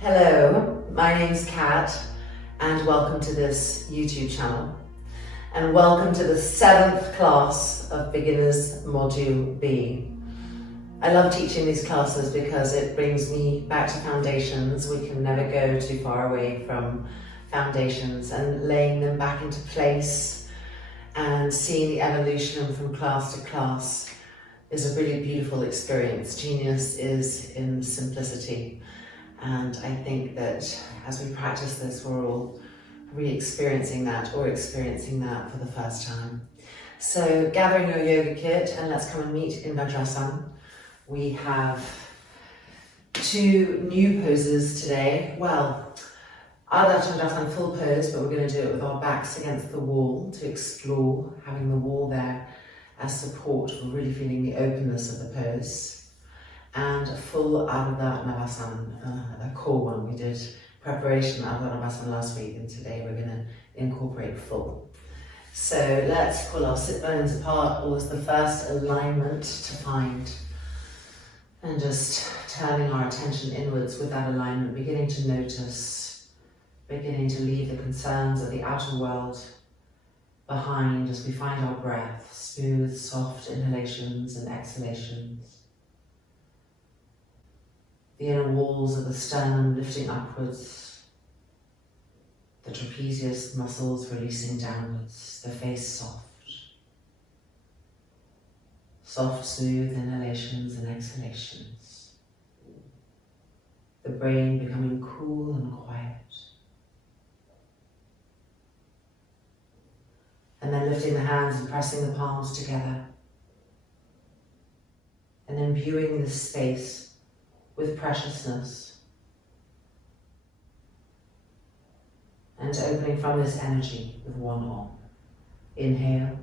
Hello, my name's Kat and welcome to this YouTube channel and welcome to the 7th class of Beginners Module B. I love teaching these classes because it brings me back to foundations. We can never go too far away from foundations, and laying them back into place and seeing the evolution from class to class is a really beautiful experience. Genius is in simplicity, and I think that as we practice this, we're all re-experiencing that or experiencing that for the first time. So gather in your yoga kit and let's come and meet in Virabhadrasana. We have 2 new poses today. Well, Ardha Chandrasana full pose, but we're going to do it with our backs against the wall to explore, having the wall there as support for really feeling the openness of the pose. And a full Ardha Navasana, a core one. We did preparation Ardha Navasana last week, and today we're going to incorporate full. So let's pull our sit bones apart, always the first alignment to find. And just turning our attention inwards with that alignment, beginning to notice, beginning to leave the concerns of the outer world behind as we find our breath, smooth, soft inhalations and exhalations. The inner walls of the sternum lifting upwards, the trapezius muscles releasing downwards, the face soft. Soft, smooth inhalations and exhalations. The brain becoming cool and quiet. And then lifting the hands and pressing the palms together. And imbuing this space with preciousness. And opening from this energy with one arm. Inhale.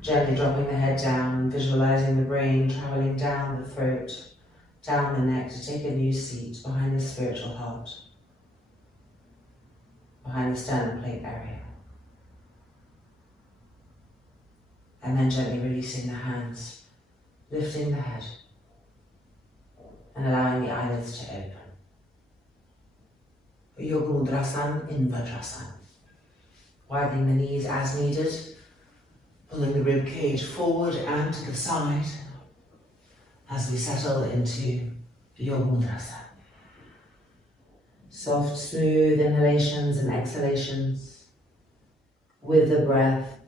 Gently dropping the head down, visualizing the brain traveling down the throat, down the neck to take a new seat behind the spiritual heart, behind the sternum plate area. And then gently releasing the hands, lifting the head, and allowing the eyelids to open. Virabhadrasana in Virabhadrasana. Widening the knees as needed, pulling the rib cage forward and to the side as we settle into Virabhadrasana. Soft, smooth inhalations and exhalations with the breath,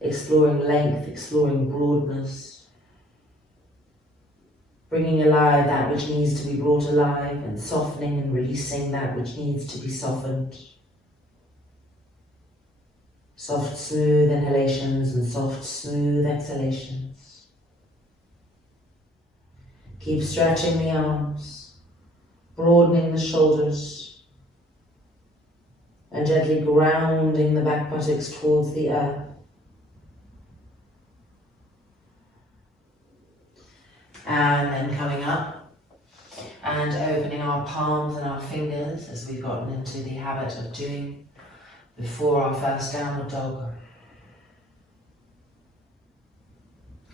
exploring length, exploring broadness, bringing alive that which needs to be brought alive and softening and releasing that which needs to be softened. Soft, smooth inhalations and soft, smooth exhalations. Keep stretching the arms, broadening the shoulders, and gently grounding the back buttocks towards the earth. And then coming up and opening our palms and our fingers as we've gotten into the habit of doing before our first downward dog.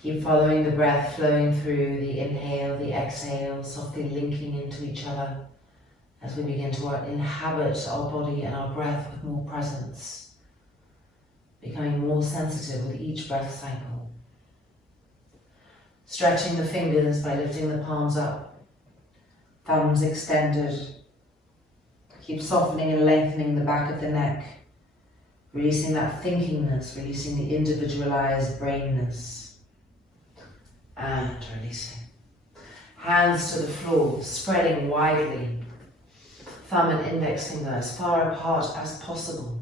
Keep following the breath flowing through the inhale, the exhale, softly linking into each other as we begin to inhabit our body and our breath with more presence, becoming more sensitive with each breath cycle. Stretching the fingers by lifting the palms up, thumbs extended. Keep softening and lengthening the back of the neck, releasing that thinkingness, releasing the individualized brainness, and releasing. Hands to the floor, spreading widely, thumb and index finger as far apart as possible,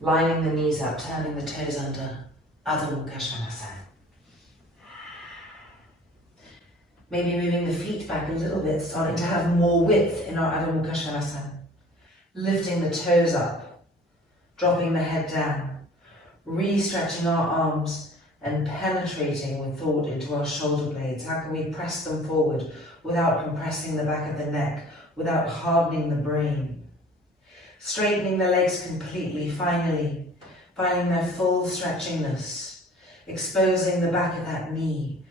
lining the knees up, turning the toes under, Ardha Navasana. Maybe moving the feet back a little bit, starting to have more width in our Ardha Navasana. Lifting the toes up, dropping the head down, re-stretching our arms and penetrating with thought into our shoulder blades. How can we press them forward without compressing the back of the neck, without hardening the brain? Straightening the legs completely, finally, finding their full stretchingness, exposing the back of that knee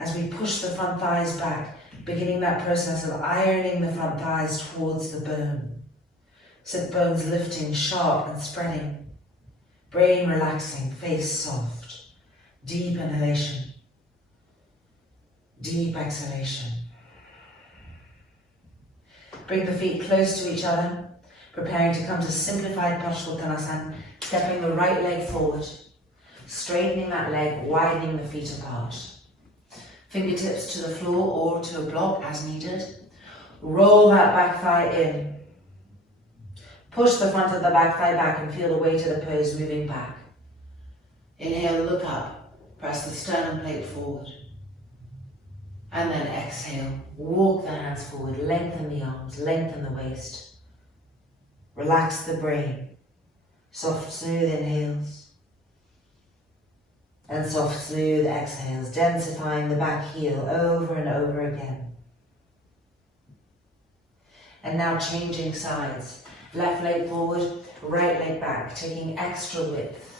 as we push the front thighs back, beginning that process of ironing the front thighs towards the bone. Sit bones lifting, sharp and spreading. Brain relaxing, face soft. Deep inhalation. Deep exhalation. Bring the feet close to each other, preparing to come to simplified Parsvakonasana, stepping the right leg forward, straightening that leg, widening the feet apart. Fingertips to the floor or to a block as needed. Roll that back thigh in. Push the front of the back thigh back and feel the weight of the pose moving back. Inhale, look up. Press the sternum plate forward. And then exhale, walk the hands forward, lengthen the arms, lengthen the waist. Relax the brain. Soft, smooth inhales. And soft, smooth exhales, densifying the back heel over and over again. And now changing sides. Left leg forward, right leg back, taking extra width.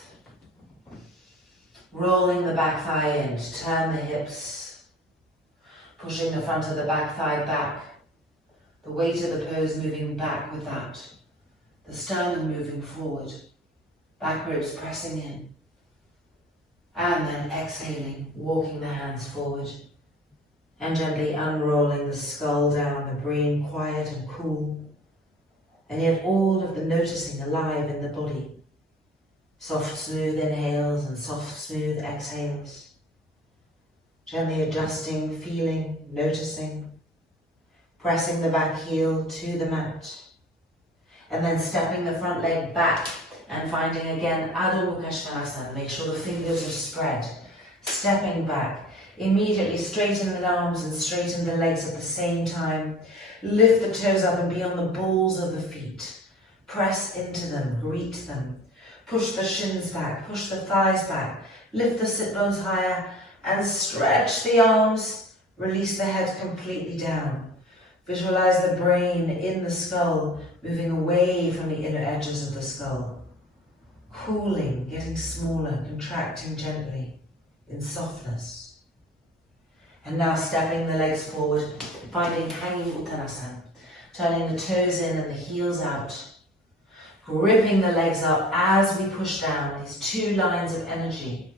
Rolling the back thigh in to turn the hips. Pushing the front of the back thigh back. The weight of the pose moving back with that. The sternum moving forward. Back ribs pressing in. And then exhaling, walking the hands forward. And gently unrolling the skull down, the brain quiet and cool. And yet all of the noticing alive in the body. Soft, smooth inhales and soft, smooth exhales. Gently adjusting, feeling, noticing. Pressing the back heel to the mat. And then stepping the front leg back and finding again Ardha Navasana. Make sure the fingers are spread. Stepping back. Immediately straighten the arms and straighten the legs at the same time. Lift the toes up and be on the balls of the feet. Press into them, greet them. Push the shins back, push the thighs back. Lift the sit bones higher and stretch the arms. Release the head completely down. Visualize the brain in the skull, moving away from the inner edges of the skull. Cooling, getting smaller, contracting gently in softness. And now stepping the legs forward, finding hanging Uttanasana, turning the toes in and the heels out, gripping the legs up as we push down these two lines of energy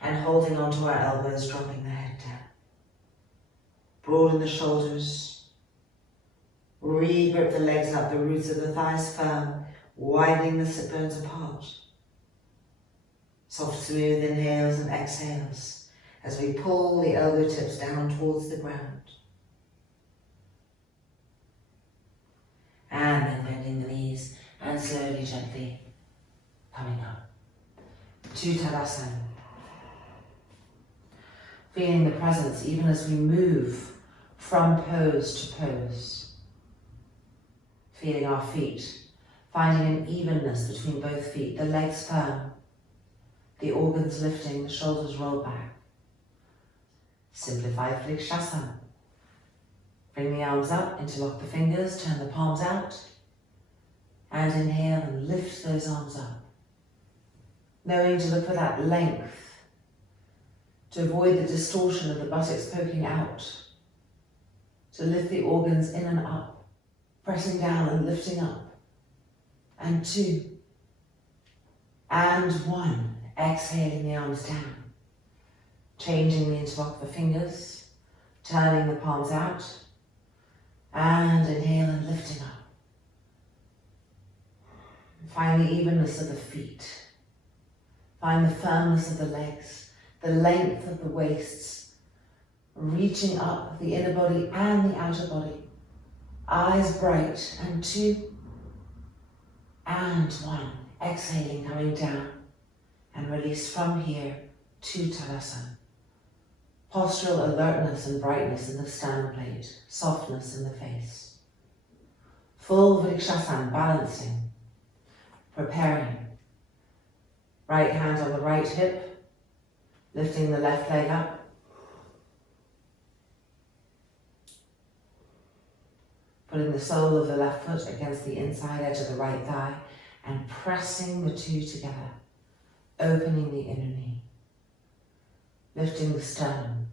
and holding onto our elbows, dropping the head down. Broaden the shoulders, re-grip the legs up, the roots of the thighs firm, widening the sit bones apart. Soft, smooth inhales and exhales as we pull the elbow tips down towards the ground. And then bending the knees and slowly, gently coming up. Uttanasana. Feeling the presence even as we move from pose to pose. Feeling our feet, finding an evenness between both feet, the legs firm, the organs lifting, the shoulders roll back. Simplify Virabhadrasana. Bring the arms up, interlock the fingers, turn the palms out, and inhale and lift those arms up. Knowing to look for that length, to avoid the distortion of the buttocks poking out, to lift the organs in and up, pressing down and lifting up, and 2, and 1, exhaling the arms down. Changing the interlock of the fingers, turning the palms out, and inhale and lifting up. Find the evenness of the feet. Find the firmness of the legs, the length of the waists, reaching up the inner body and the outer body. Eyes bright, and 2, and 1. Exhaling, coming down, and release from here to Uttanasana. Postural alertness and brightness in the sternum plate, softness in the face. Full Virabhadrasana, balancing, preparing. Right hand on the right hip, Lifting the left leg up. Putting the sole of the left foot against the inside edge of the right thigh and pressing the two together, opening the inner knee. Lifting the sternum.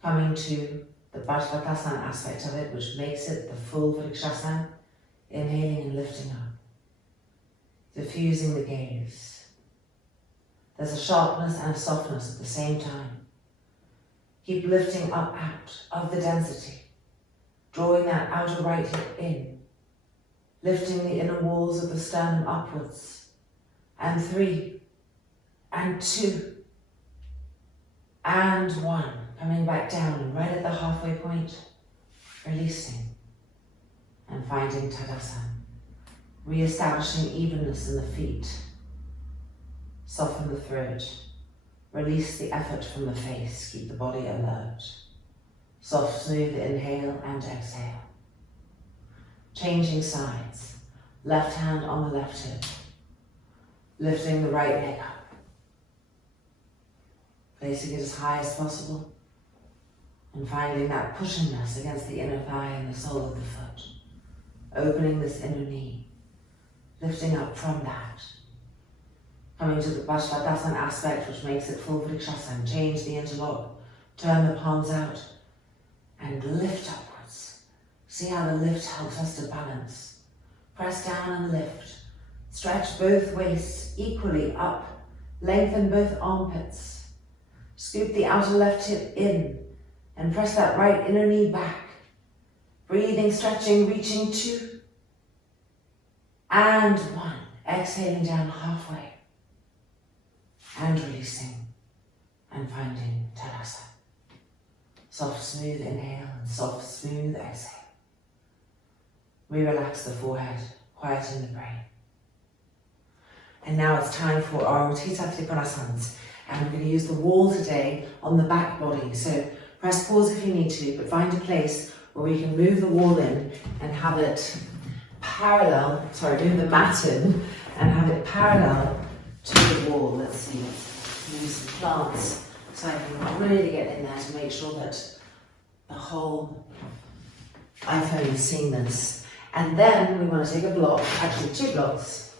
Coming to the Parsvakonasana aspect of it, which makes it the full Virabhadrasana, inhaling and lifting up. Diffusing the gaze. There's a sharpness and a softness at the same time. Keep lifting up out of the density. Drawing that outer right hip in. Lifting the inner walls of the sternum upwards. And 3. And 2. And 1. Coming back down and right at the halfway point. Releasing. And finding Tadasana. Re-establishing evenness in the feet. Soften the throat. Release the effort from the face. Keep the body alert. Soft, smooth inhale and exhale. Changing sides. Left hand on the left hip. Lifting the right leg up. Placing it as high as possible. And finding that pushingness against the inner thigh and the sole of the foot. Opening this inner knee. Lifting up from that. Coming to the Parsvakonasana aspect, which makes it full Virabhadrasana. Change the interlock. Turn the palms out. And lift upwards. See how the lift helps us to balance. Press down and lift. Stretch both waists equally up. Lengthen both armpits. Scoop the outer left hip in. And press that right inner knee back. Breathing, stretching, reaching 2. And 1. Exhaling down halfway. And releasing. And finding Tadasana. Soft, smooth inhale and soft, smooth exhale. Re-relax the forehead, quieten the brain. And now it's time for our Trikonasana. And we're going to use the wall today on the back body. So press pause if you need to, but find a place where we can move the wall in and have it parallel, move the mat in and have it parallel to the wall. Let's see, let's move some plants. So I can really get in there to make sure that the whole iPhone is seeing this. And then we want to take a block, actually 2 blocks.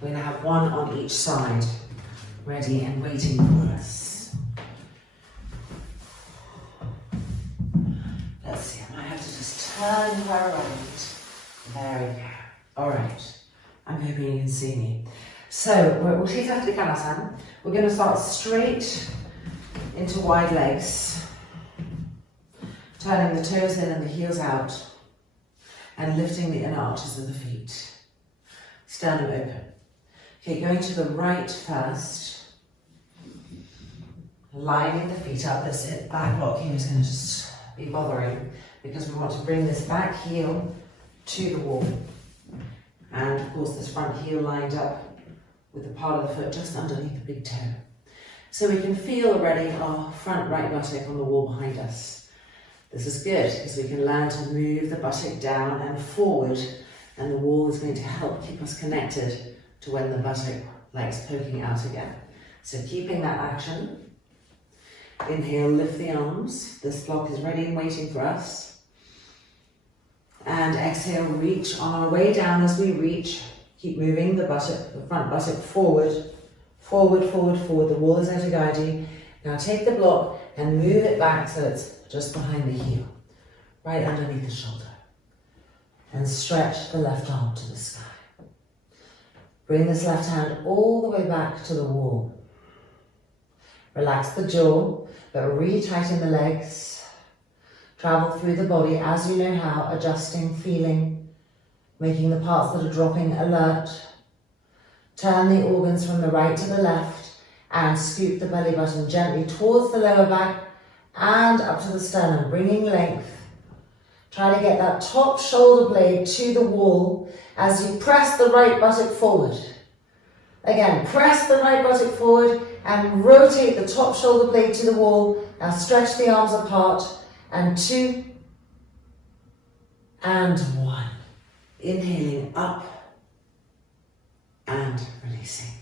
We're going to have one on each side, ready and waiting for us. Let's see, I might have to just turn her around. There we go. All right, I'm hoping you can see me. So we'll take our Trikonasana. We're going to start straight into wide legs, turning the toes in and the heels out, and lifting the inner arches of the feet. Sternum open. Okay, going to the right first, lining the feet up. That's it. Back block here is going to just be bothering because we want to bring this back heel to the wall. And of course this front heel lined up with the part of the foot just underneath the big toe. So we can feel already our front right buttock on the wall behind us. This is good because we can learn to move the buttock down and forward, and the wall is going to help keep us connected to when the buttock likes poking out again. So keeping that action. Inhale, lift the arms. This block is ready and waiting for us. And exhale, reach on our way down. As we reach, keep moving the buttock, the front buttock forward. Forward, forward, forward. The wall is there to guide you. Now take the block and move it back so it's just behind the heel, right underneath the shoulder. And stretch the left arm to the sky. Bring this left hand all the way back to the wall. Relax the jaw, but re-tighten the legs. Travel through the body as you know how, adjusting, feeling, making the parts that are dropping alert. Turn the organs from the right to the left and scoop the belly button gently towards the lower back and up to the sternum, bringing length. Try to get that top shoulder blade to the wall as you press the right buttock forward. Again, press the right buttock forward and rotate the top shoulder blade to the wall. Now stretch the arms apart, and 2 and 1. Inhaling up and releasing.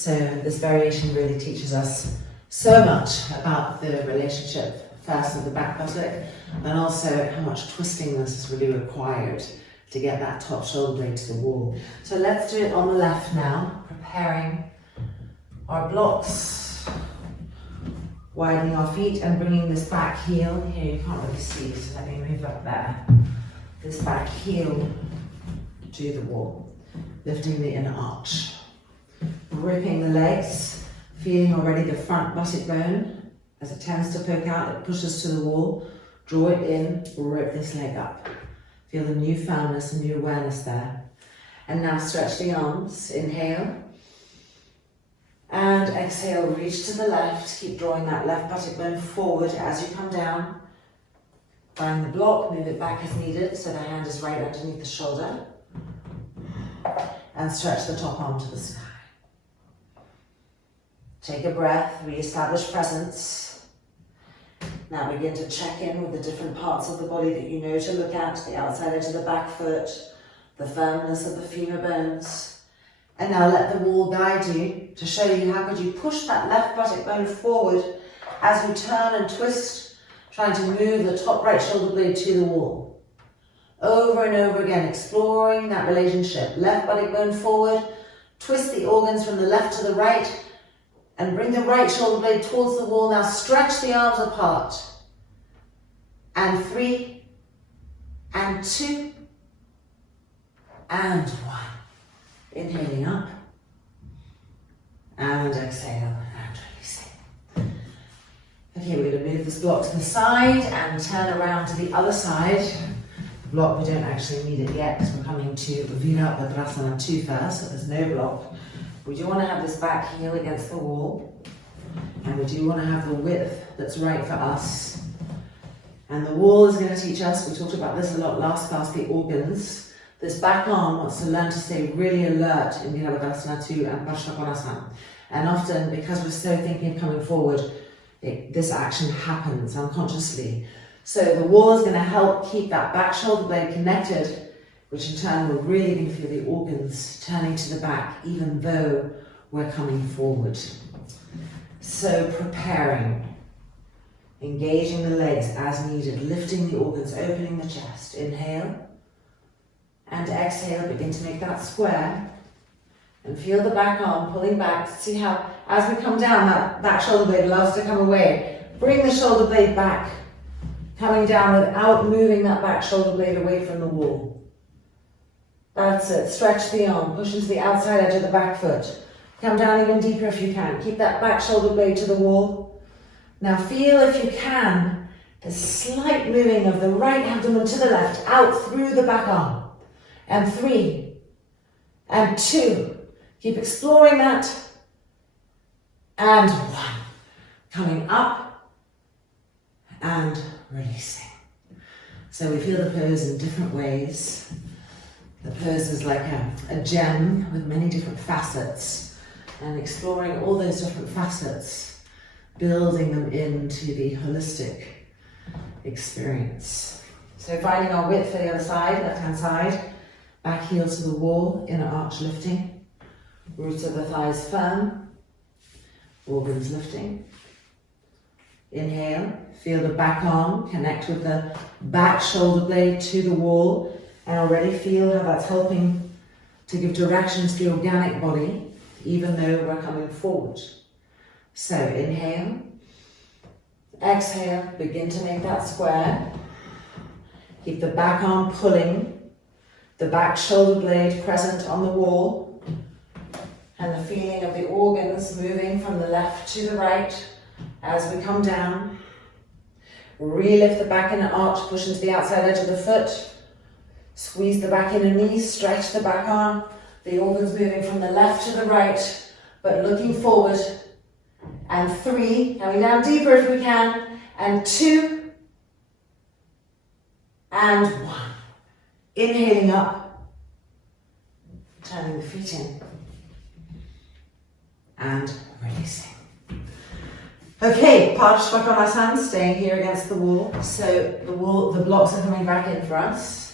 So this variation really teaches us so much about the relationship, first of the back buttock, and also how much twisting this is really required to get that top shoulder blade to the wall. So let's do it on the left now, preparing our blocks, widening our feet and bringing this back heel, here you can't really see, so let me move up there, this back heel to the wall, lifting the inner arch, gripping the legs, feeling already the front buttock bone, as it tends to poke out, it pushes to the wall, draw it in, rip this leg up. Feel the new firmness and new awareness there. And now stretch the arms, inhale. And exhale, reach to the left, keep drawing that left buttock bone forward as you come down. Find the block, move it back as needed so the hand is right underneath the shoulder. And stretch the top arm to the sky. Take a breath, re-establish presence. Now begin to check in with the different parts of the body that you know to look at, the outside edge of the back foot, the firmness of the femur bones. And now let the wall guide you to show you how could you push that left buttock bone forward as you turn and twist, trying to move the top right shoulder blade to the wall. Over and over again, exploring that relationship. Left buttock bone forward, twist the organs from the left to the right, and bring the right shoulder blade towards the wall. Now stretch the arms apart. And 3, and 2, and 1. Inhaling up, and exhale, and releasing. Okay, we're going to move this block to the side and turn around to the other side. The block, we don't actually need it yet because we're coming to Virabhadrasana II first, so there's no block. We do want to have this back heel against the wall, and we do want to have the width that's right for us. And the wall is going to teach us, we talked about this a lot last class, the organs. This back arm wants to learn to stay really alert in Virabhadrasana II and Parsvakonasana. And often, because we're so thinking of coming forward, this action happens unconsciously. So the wall is going to help keep that back shoulder blade connected, which in turn will really going to feel the organs turning to the back, even though we're coming forward. So preparing, engaging the legs as needed, lifting the organs, opening the chest. Inhale. And exhale, begin to make that square. And feel the back arm pulling back. See how, as we come down, that shoulder blade loves to come away. Bring the shoulder blade back, coming down without moving that back shoulder blade away from the wall. That's it. Stretch the arm, push into the outside edge of the back foot. Come down even deeper if you can. Keep that back shoulder blade to the wall. Now feel, if you can, the slight moving of the right abdomen to the left, out through the back arm. And 3, and 2. Keep exploring that. And 1. Coming up and releasing. So we feel the pose in different ways. The pose is like a gem with many different facets, and exploring all those different facets, building them into the holistic experience. So finding our width for the other side, left hand side, back heel to the wall, inner arch lifting, roots of the thighs firm, organs lifting. Inhale, feel the back arm connect with the back shoulder blade to the wall, and already feel how that's helping to give direction to the organic body, even though we're coming forward. So inhale, exhale, begin to make that square. Keep the back arm pulling, the back shoulder blade present on the wall, and the feeling of the organs moving from the left to the right as we come down. Relift the back inner arch, push into the outside edge of the foot. Squeeze the back inner knee, stretch the back arm. The organs moving from the left to the right, but looking forward. And 3, coming down deeper if we can. And 2, and 1. Inhaling up, turning the feet in, and releasing. Okay, Parsvakonasana, staying here against the wall. So the blocks are coming back in for us.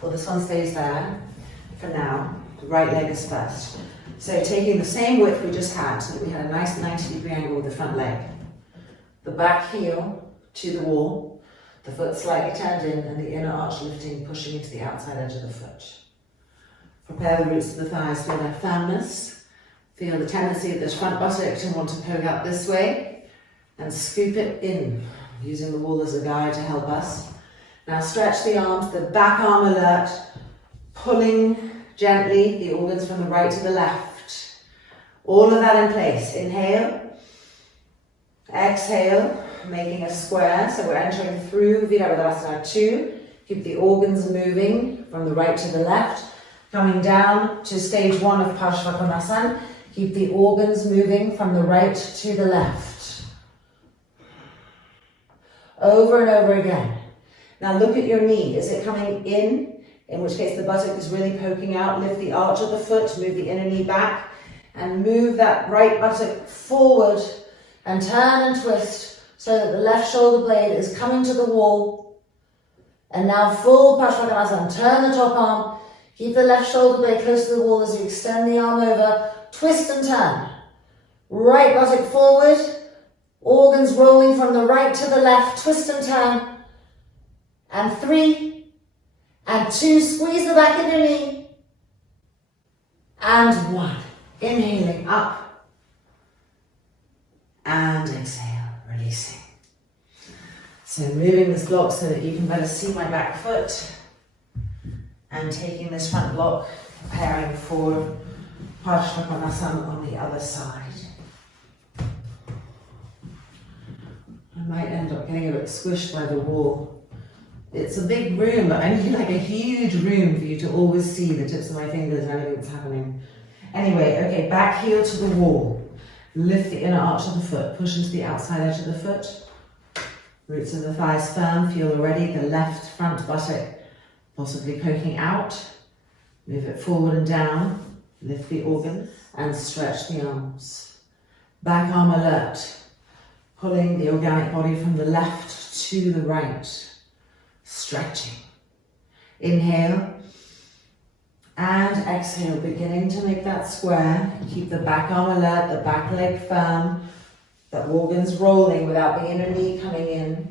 Well, this one stays there for now. The right leg is first. So taking the same width we just had, so that we had a nice 90-degree angle with the front leg. The back heel to the wall, the foot slightly turned in and the inner arch lifting, pushing into the outside edge of the foot. Prepare the roots of the thighs, feel that firmness. Feel the tendency of this front buttock to want to poke out this way and scoop it in, using the wall as a guide to help us. Now stretch the arms, the back arm alert, pulling gently the organs from the right to the left. All of that in place. Inhale, exhale, making a square. So we're entering through Virabhadrasana II. Keep the organs moving from the right to the left. Coming down to stage 1 of Parsvakonasana. Keep the organs moving from the right to the left. Over and over again. Now look at your knee. Is it coming in which case the buttock is really poking out? Lift the arch of the foot, move the inner knee back, and move that right buttock forward and turn and twist so that the left shoulder blade is coming to the wall. And now full Parsvakonasana. Turn the top arm. Keep the left shoulder blade close to the wall as you extend the arm over. Twist and turn. Right buttock forward. Organs rolling from the right to the left. Twist and turn. And 3 and 2. Squeeze the back of your knee. And 1. Inhaling up. And exhale, releasing. So moving this block so that you can better see my back foot. And taking this front block, preparing for Parsvakonasana on the other side. I might end up getting a bit squished by the wall. It's a big room, but I need like a huge room for you to always see the tips of my fingers and everything that's happening. Anyway, okay, back heel to the wall. Lift the inner arch of the foot, push into the outside edge of the foot. Roots of the thighs firm, feel already the left front buttock possibly poking out. Move it forward and down. Lift the organ and stretch the arms. Back arm alert. Pulling the organic body from the left to the right. Stretching. Inhale. And exhale, beginning to make that square. Keep the back arm alert, the back leg firm. The organs rolling without the inner knee coming in.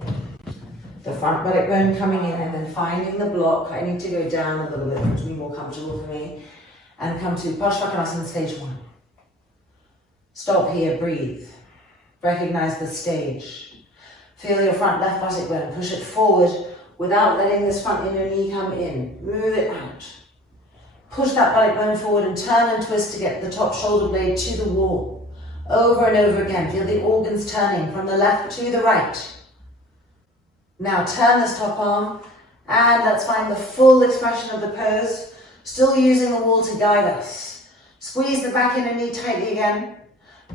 The front buttock bone coming in, and then finding the block. I need to go down a little bit to be more comfortable for me. And come to Parsvakonasana Stage 1. Stop here, breathe. Recognize the stage. Feel your front left buttock bone. Push it forward without letting this front inner knee come in. Move it out. Push that buttock bone forward and turn and twist to get the top shoulder blade to the wall. Over and over again. Feel the organs turning from the left to the right. Now turn this top arm and let's find the full expression of the pose. Still using the wall to guide us. Squeeze the back inner knee tightly again.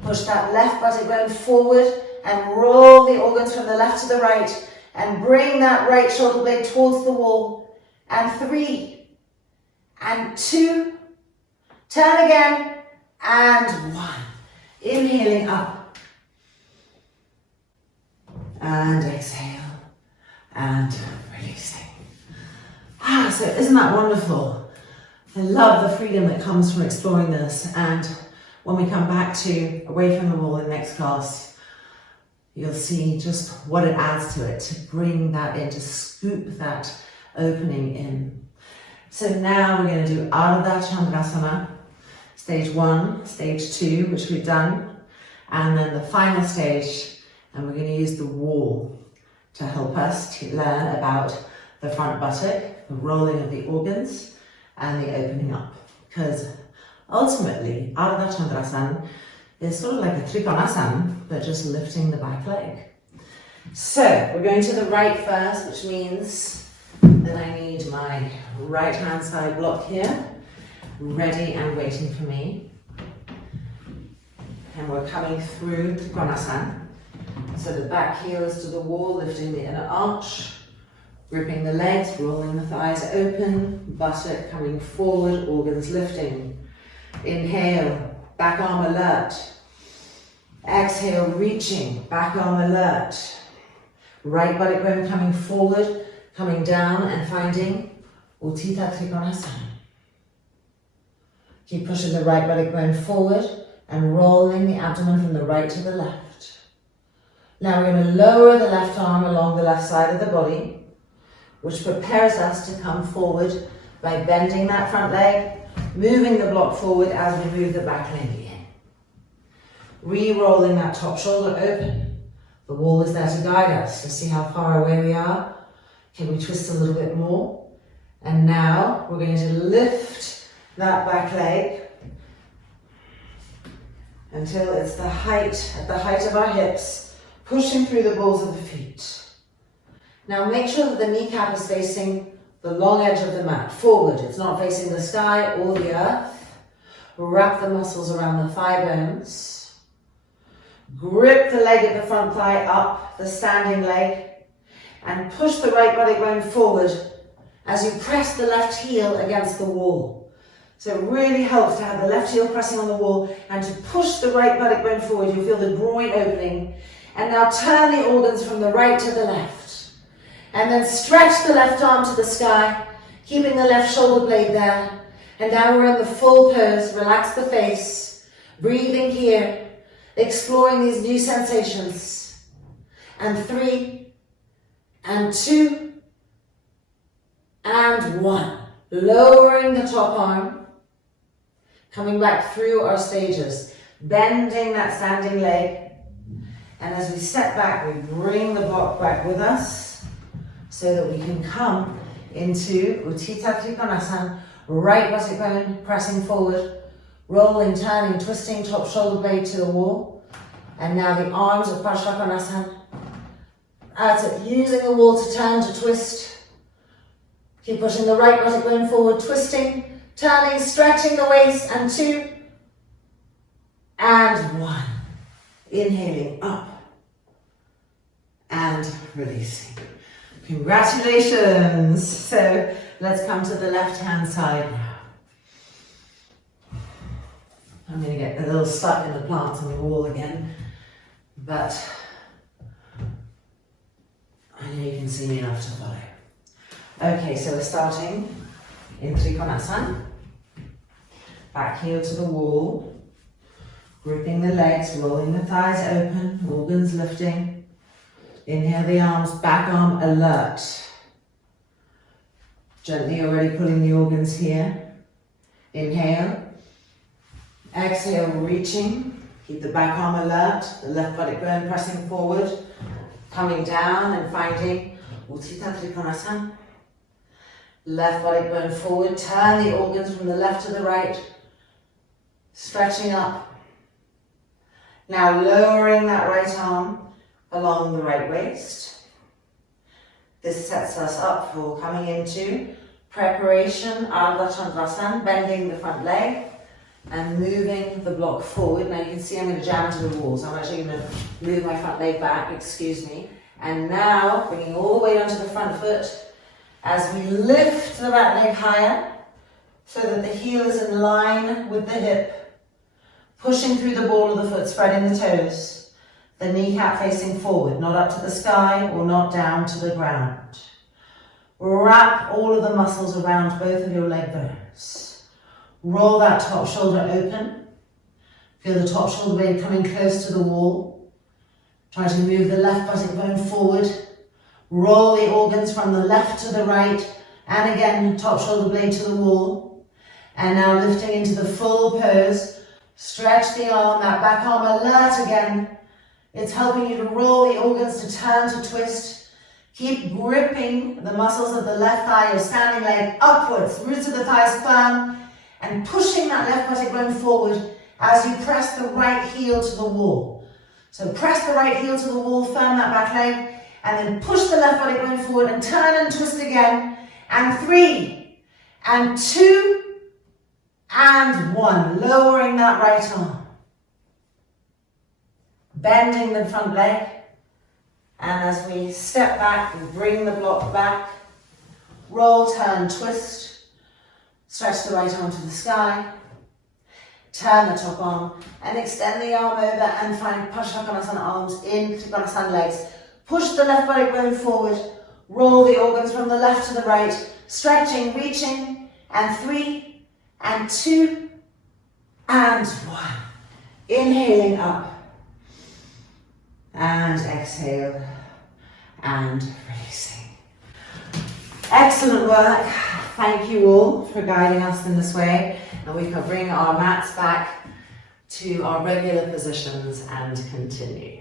Push that left buttock bone forward and roll the organs from the left to the right and bring that right shoulder blade towards the wall. And 3 and 2. Turn again and 1. Inhaling up and exhale and releasing. So isn't that wonderful? I love the freedom that comes from exploring this, and when we come back to away from the wall in the next class, you'll see just what it adds to it, to bring that in, to scoop that opening in. So now we're going to do Ardha Chandrasana, stage 1, stage 2, which we've done, and then the final stage, and we're going to use the wall to help us to learn about the front buttock, the rolling of the organs, and the opening up. Because ultimately, Ardha Chandrasana is sort of like a Trikonasana, but just lifting the back leg. So we're going to the right first, which means that I need my right hand side block here, ready and waiting for me. And we're coming through Trikonasana. So the back heel is to the wall, lifting the inner arch, gripping the legs, rolling the thighs open, buttock coming forward, organs lifting. Inhale, back arm alert. Exhale, reaching, back arm alert. Right buttock bone coming forward, coming down and finding Uttanasana. Keep pushing the right body bone forward and rolling the abdomen from the right to the left. Now we're going to lower the left arm along the left side of the body, which prepares us to come forward by bending that front leg, moving the block forward as we move the back leg in. Re-rolling that top shoulder open. The wall is there to guide us to see how far away we are. Can we twist a little bit more? And now we're going to lift that back leg until it's at the height of our hips, pushing through the balls of the feet. Now make sure that the kneecap is facing the long edge of the mat, forward. It's not facing the sky or the earth. Wrap the muscles around the thigh bones. Grip the leg at the front thigh up, the standing leg, and push the right body bone forward as you press the left heel against the wall. So it really helps to have the left heel pressing on the wall and to push the right body bone forward. You feel the groin opening. And now turn the organs from the right to the left. And then stretch the left arm to the sky, keeping the left shoulder blade there. And now we're in the full pose. Relax the face. Breathing here. Exploring these new sensations. And 3, and 2, and 1. Lowering the top arm. Coming back through our stages. Bending that standing leg. And as we step back, we bring the block back with us so that we can come into Uttanasana Trikonasana, right buttock bone pressing forward, rolling, turning, twisting top shoulder blade to the wall. And now the arms of Parsvakonasana. That's it, using the wall to turn, to twist. Keep pushing the right buttock bone forward, twisting, turning, stretching the waist, and 2, and 1. Inhaling up and releasing. Congratulations. So let's come to the left-hand side now. I'm going to get a little stuck in the plants on the wall again, but I know you can see me enough to follow. Okay, so we're starting in Trikonasana. Back heel to the wall. Gripping the legs, rolling the thighs open, organs lifting. Inhale the arms, back arm alert. Gently already pulling the organs here. Inhale. Exhale, reaching. Keep the back arm alert, the left buttock bone pressing forward. Coming down and finding Uttanasana Trikonasana. Left buttock bone forward, turn the organs from the left to the right. Stretching up. Now lowering that right arm along the right waist. This sets us up for coming into preparation, Ardha Chandrasana, bending the front leg and moving the block forward. Now you can see I'm going to jam into the wall, so I'm actually going to move my front leg back, excuse me. And now bringing all the way onto the front foot as we lift the right leg higher so that the heel is in line with the hip. Pushing through the ball of the foot, spreading the toes. The kneecap facing forward, not up to the sky or not down to the ground. Wrap all of the muscles around both of your leg bones. Roll that top shoulder open. Feel the top shoulder blade coming close to the wall. Try to move the left buttock bone forward. Roll the organs from the left to the right. And again, top shoulder blade to the wall. And now lifting into the full pose. Stretch the arm, that back arm alert again. It's helping you to roll the organs to turn, to twist. Keep gripping the muscles of the left thigh, your standing leg upwards, roots of the thighs firm, and pushing that left buttock bone forward as you press the right heel to the wall. So press the right heel to the wall, firm that back leg, and then push the left buttock bone forward and turn and twist again. And 3, and 2, and 1, lowering that right arm. Bending the front leg. And as we step back, we bring the block back. Roll, turn, twist. Stretch the right arm to the sky. Turn the top arm and extend the arm over and find Parsvakonasana arms in Trikonasana legs. Push the left body bone forward. Roll the organs from the left to the right. Stretching, reaching. And 3, and 2, and one. Inhaling up and exhale and releasing. Excellent work. Thank you all for guiding us in this way. And we can bring our mats back to our regular positions and continue.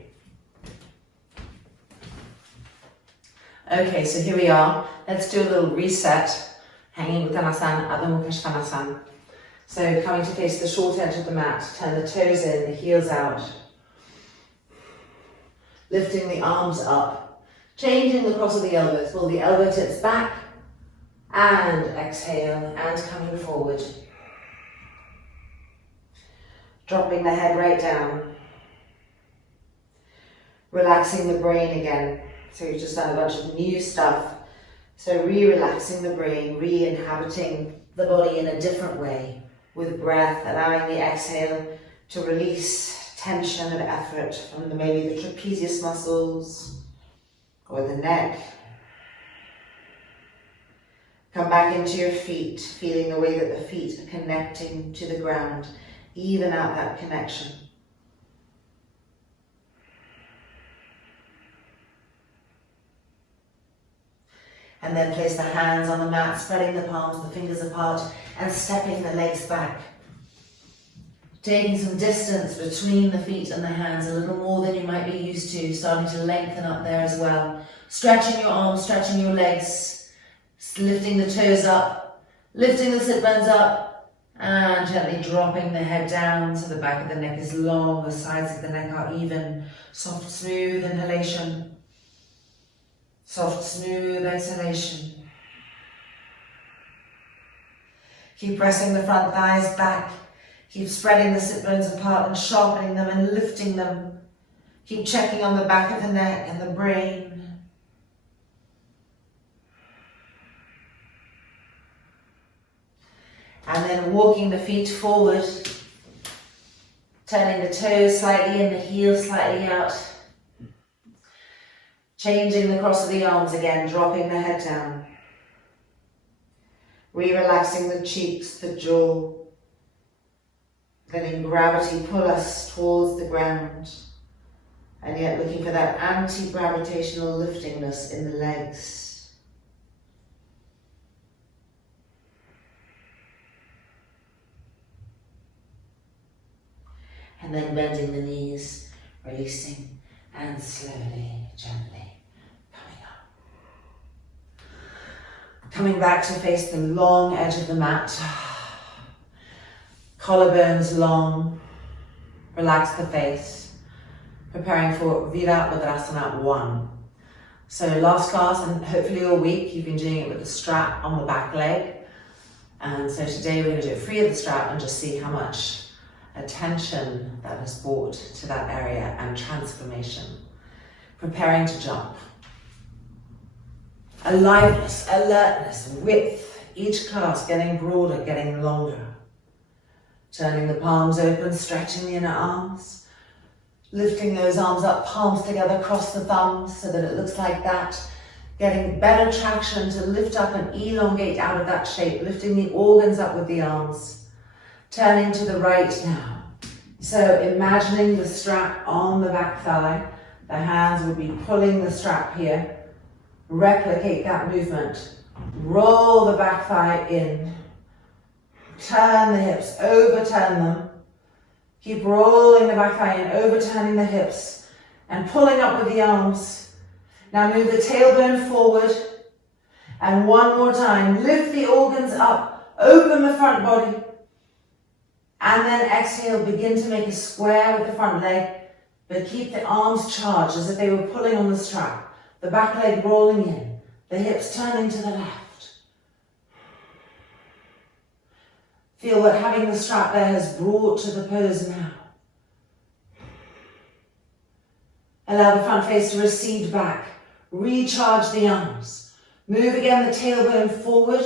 Okay, so here we are. Let's do a little reset. Hanging Uttanasana, Ardha Navasana. So coming to face the short edge of the mat, turn the toes in, the heels out. Lifting the arms up, changing the cross of the elbows, pull the elbow tips back, and exhale, and coming forward. Dropping the head right down. Relaxing the brain again. So we've just done a bunch of new stuff. So re-relaxing the brain, re-inhabiting the body in a different way with breath, allowing the exhale to release tension and effort from maybe the trapezius muscles or the neck. Come back into your feet, feeling the way that the feet are connecting to the ground. Even out that connection. And then place the hands on the mat, spreading the palms, the fingers apart, and stepping the legs back. Taking some distance between the feet and the hands, a little more than you might be used to, starting to lengthen up there as well. Stretching your arms, stretching your legs, lifting the toes up, lifting the sit bones up, and gently dropping the head down so the back of the neck is long, the sides of the neck are even. Soft, smooth inhalation. Soft, smooth exhalation. Keep pressing the front thighs back. Keep spreading the sit bones apart and sharpening them and lifting them. Keep checking on the back of the neck and the brain. And then walking the feet forward, turning the toes slightly in, the heels slightly out. Changing the cross of the arms again, dropping the head down. Re-relaxing the cheeks, the jaw. Letting gravity pull us towards the ground. And yet looking for that anti-gravitational liftingness in the legs. And then bending the knees, releasing, and slowly, gently coming up. Coming back to face the long edge of the mat. Collarbones long. Relax the face. Preparing for Virabhadrasana 1. So last class, and hopefully all week, you've been doing it with the strap on the back leg. And so today we're going to do it free of the strap and just see how much attention that has brought to that area and transformation. Preparing to jump. Aliveness, alertness, width. Each class getting broader, getting longer. Turning the palms open, stretching the inner arms. Lifting those arms up, palms together, cross the thumbs so that it looks like that. Getting better traction to lift up and elongate out of that shape. Lifting the organs up with the arms. Turning to the right now. So imagining the strap on the back thigh. The hands would be pulling the strap here. Replicate that movement. Roll the back thigh in. Turn the hips, overturn them. Keep rolling the back thigh in, overturning the hips. And pulling up with the arms. Now move the tailbone forward. And one more time, lift the organs up. Open the front body. And then exhale, begin to make a square with the front leg, but keep the arms charged as if they were pulling on the strap. The back leg rolling in, the hips turning to the left. Feel what having the strap there has brought to the pose now. Allow the front face to recede back. Recharge the arms. Move again the tailbone forward.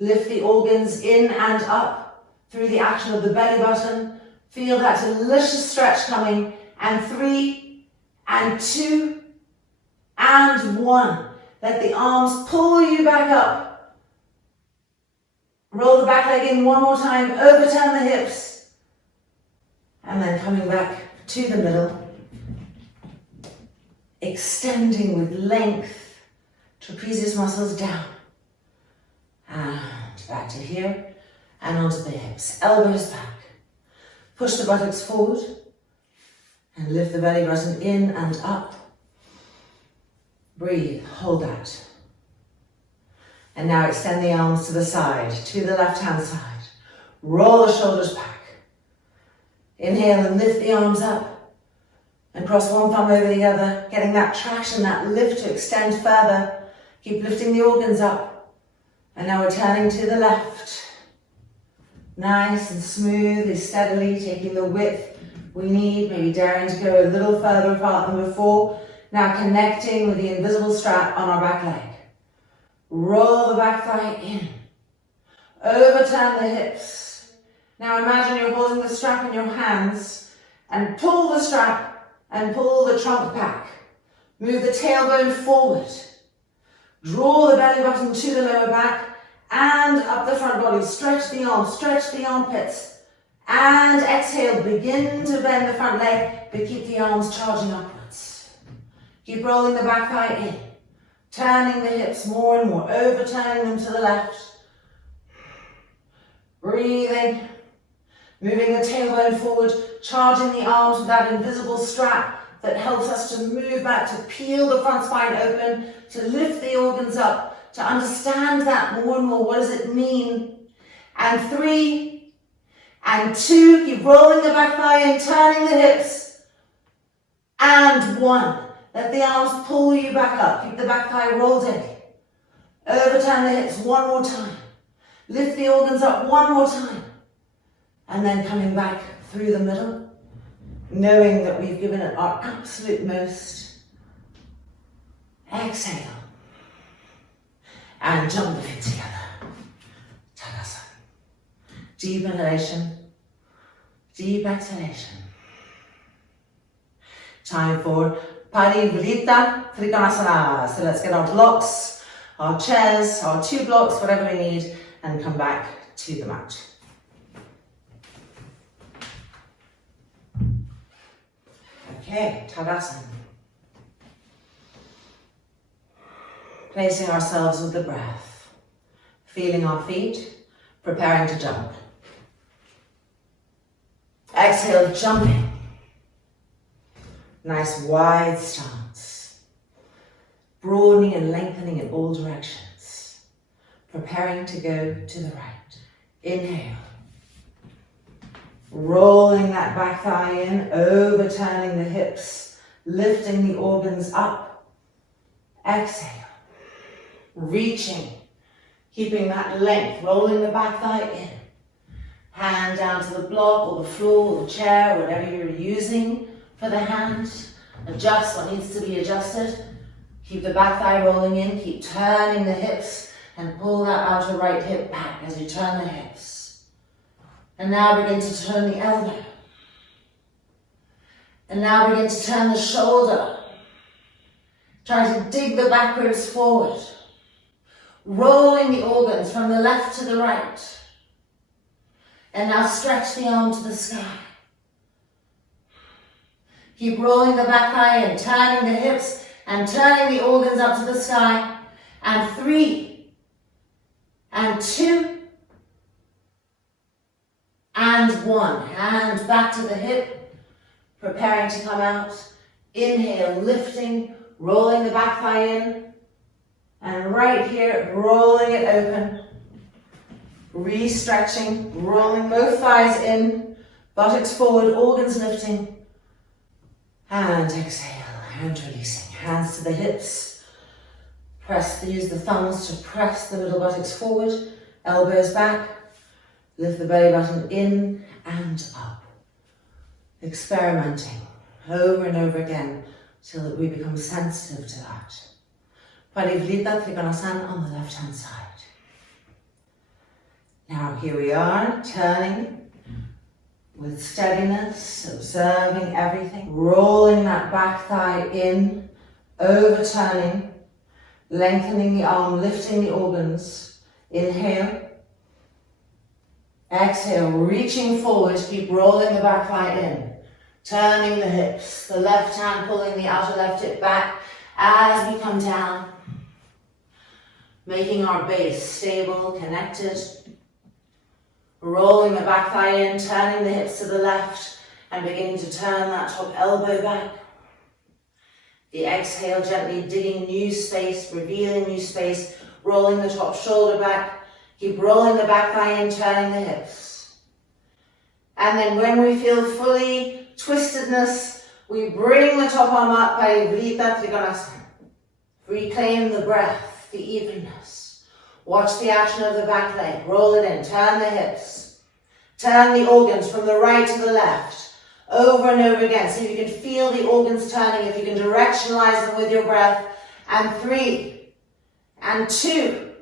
Lift the organs in and up. Through the action of the belly button, feel that delicious stretch coming, and 3, and 2, and 1. Let the arms pull you back up. Roll the back leg in one more time, overturn the hips, And then coming back to the middle, extending with length, trapezius muscles down. And back to here, and onto the hips, elbows back. Push the buttocks forward, and lift the belly button in and up. Breathe, hold that. And now extend the arms to the side, to the left-hand side. Roll the shoulders back. Inhale and lift the arms up. And cross one thumb over the other, getting that traction, that lift to extend further. Keep lifting the organs up. And now we're turning to the left. Nice and smoothly, steadily, taking the width we need, maybe daring to go a little further apart than before. Now connecting with the invisible strap on our back leg. Roll the back thigh in. Overturn the hips. Now imagine you're holding the strap in your hands and pull the strap and pull the trunk back. Move the tailbone forward. Draw the belly button to the lower back and up the front body. Stretch the arms, stretch the armpits. And exhale, begin to bend the front leg, but keep the arms charging upwards. Keep rolling the back thigh in. Turning the hips more and more, overturning them to the left. Breathing. Moving the tailbone forward, charging the arms with that invisible strap that helps us to move back, to peel the front spine open, to lift the organs up, to understand that more and more. What does it mean? And 3, and 2, keep rolling the back thigh in, turning the hips. And 1. Let the arms pull you back up. Keep the back thigh rolled in. Overturn the hips one more time. Lift the organs up one more time. And then coming back through the middle, knowing that we've given it our absolute most. Exhale. And jump the feet together. Tadasana. Deep inhalation. Deep exhalation. Time for Virabhadrasana Trikonasana. So let's get our blocks, our chairs, our 2 blocks, whatever we need, and come back to the mat. Okay, Tadasana. Placing ourselves with the breath, feeling our feet, preparing to jump. Exhale, jumping. Nice wide stance. Broadening and lengthening in all directions. Preparing to go to the right. Inhale. Rolling that back thigh in, overturning the hips, lifting the organs up. Exhale. Reaching, keeping that length, rolling the back thigh in. Hand down to the block or the floor or the chair, whatever you're using for the hand. Adjust what needs to be adjusted. Keep the back thigh rolling in, keep turning the hips and pull that outer right hip back as you turn the hips. And now begin to turn the elbow. And now begin to turn the shoulder. Try to dig the back ribs forward. Rolling the organs from the left to the right. And now stretch the arm to the sky. Keep rolling the back thigh in, turning the hips and turning the organs up to the sky. And 3, and 2, and 1. Hand back to the hip, preparing to come out. Inhale, lifting, rolling the back thigh in. And right here, rolling it open. Re-stretching, rolling both thighs in, buttocks forward, organs lifting. And exhale, and releasing. Hands to the hips. Use the thumbs to press the middle buttocks forward, elbows back. Lift the belly button in and up. Experimenting over and over again till we become sensitive to that. Virabhadrasana Trikonasana on the left hand side. Now here we are, turning with steadiness, observing everything, rolling that back thigh in, overturning, lengthening the arm, lifting the organs. Inhale. Exhale, reaching forward, keep rolling the back thigh in. Turning the hips, the left hand pulling the outer left hip back as we come down. Making our base stable, connected. Rolling the back thigh in, turning the hips to the left and beginning to turn that top elbow back. The exhale, gently digging new space, revealing new space, rolling the top shoulder back. Keep rolling the back thigh in, turning the hips. And then when we feel fully twistedness, we bring the top arm up by Trikonasana. Reclaim the breath, the evenness. Watch the action of the back leg. Roll it in, turn the hips. Turn the organs from the right to the left. Over and over again. See if you can feel the organs turning, if you can directionalize them with your breath. And 3, and 2,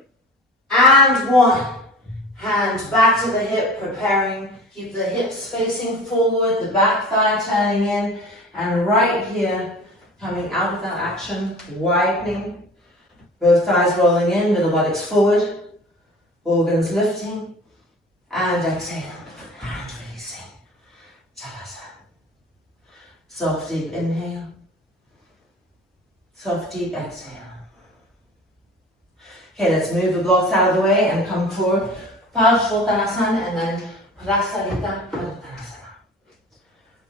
and 1. Hand back to the hip, preparing. Keep the hips facing forward, the back thigh turning in. And right here, coming out of that action, widening. Both thighs rolling in, middle buttocks forward. Organs lifting. And exhale. And releasing. Chalasana. Soft, deep inhale. Soft, deep exhale. Okay, let's move the blocks out of the way and come forward. Parsvakonasana and then Uttanasana.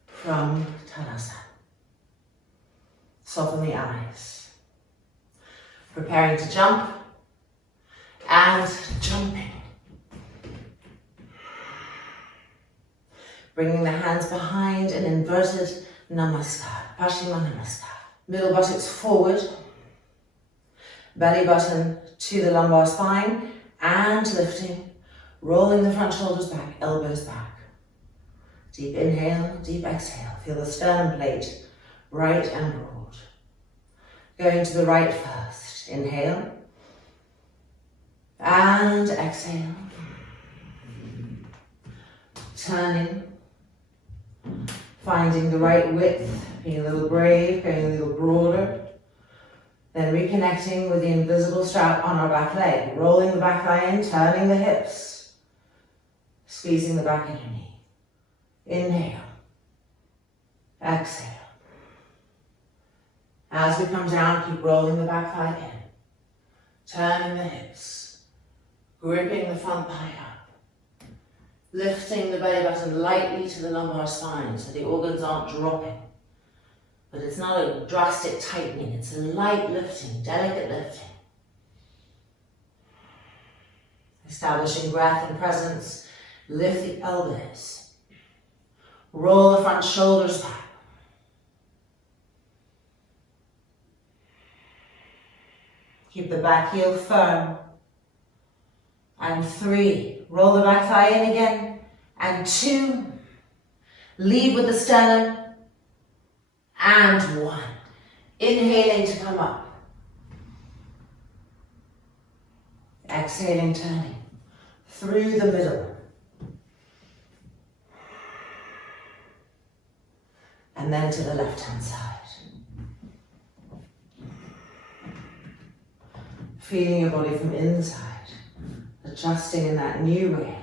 From Uttanasana. Soften the eyes. Preparing to jump and jumping. Bringing the hands behind an inverted namaskar, Parsvakonasana. Middle buttocks forward. Belly button to the lumbar spine and lifting. Rolling the front shoulders back, elbows back. Deep inhale, deep exhale. Feel the sternum plate, right and broad. Going to the right first. Inhale. And exhale. Turning. Finding the right width, being a little brave, going a little broader. Then reconnecting with the invisible strap on our back leg. Rolling the back thigh in, turning the hips. Squeezing the back of your knee. Inhale. Exhale. As we come down, keep rolling the back thigh in. Turning the hips. Gripping the front thigh up. Lifting the belly button lightly to the lumbar spine so the organs aren't dropping. But it's not a drastic tightening, it's a light lifting, delicate lifting. Establishing breath and presence. Lift the elbows. Roll the front shoulders back. Keep the back heel firm. And 3, roll the back thigh in again. And 2, lead with the sternum. And 1, inhaling to come up. Exhaling, turning through the middle. And then to the left-hand side. Feeling your body from inside, adjusting in that new way.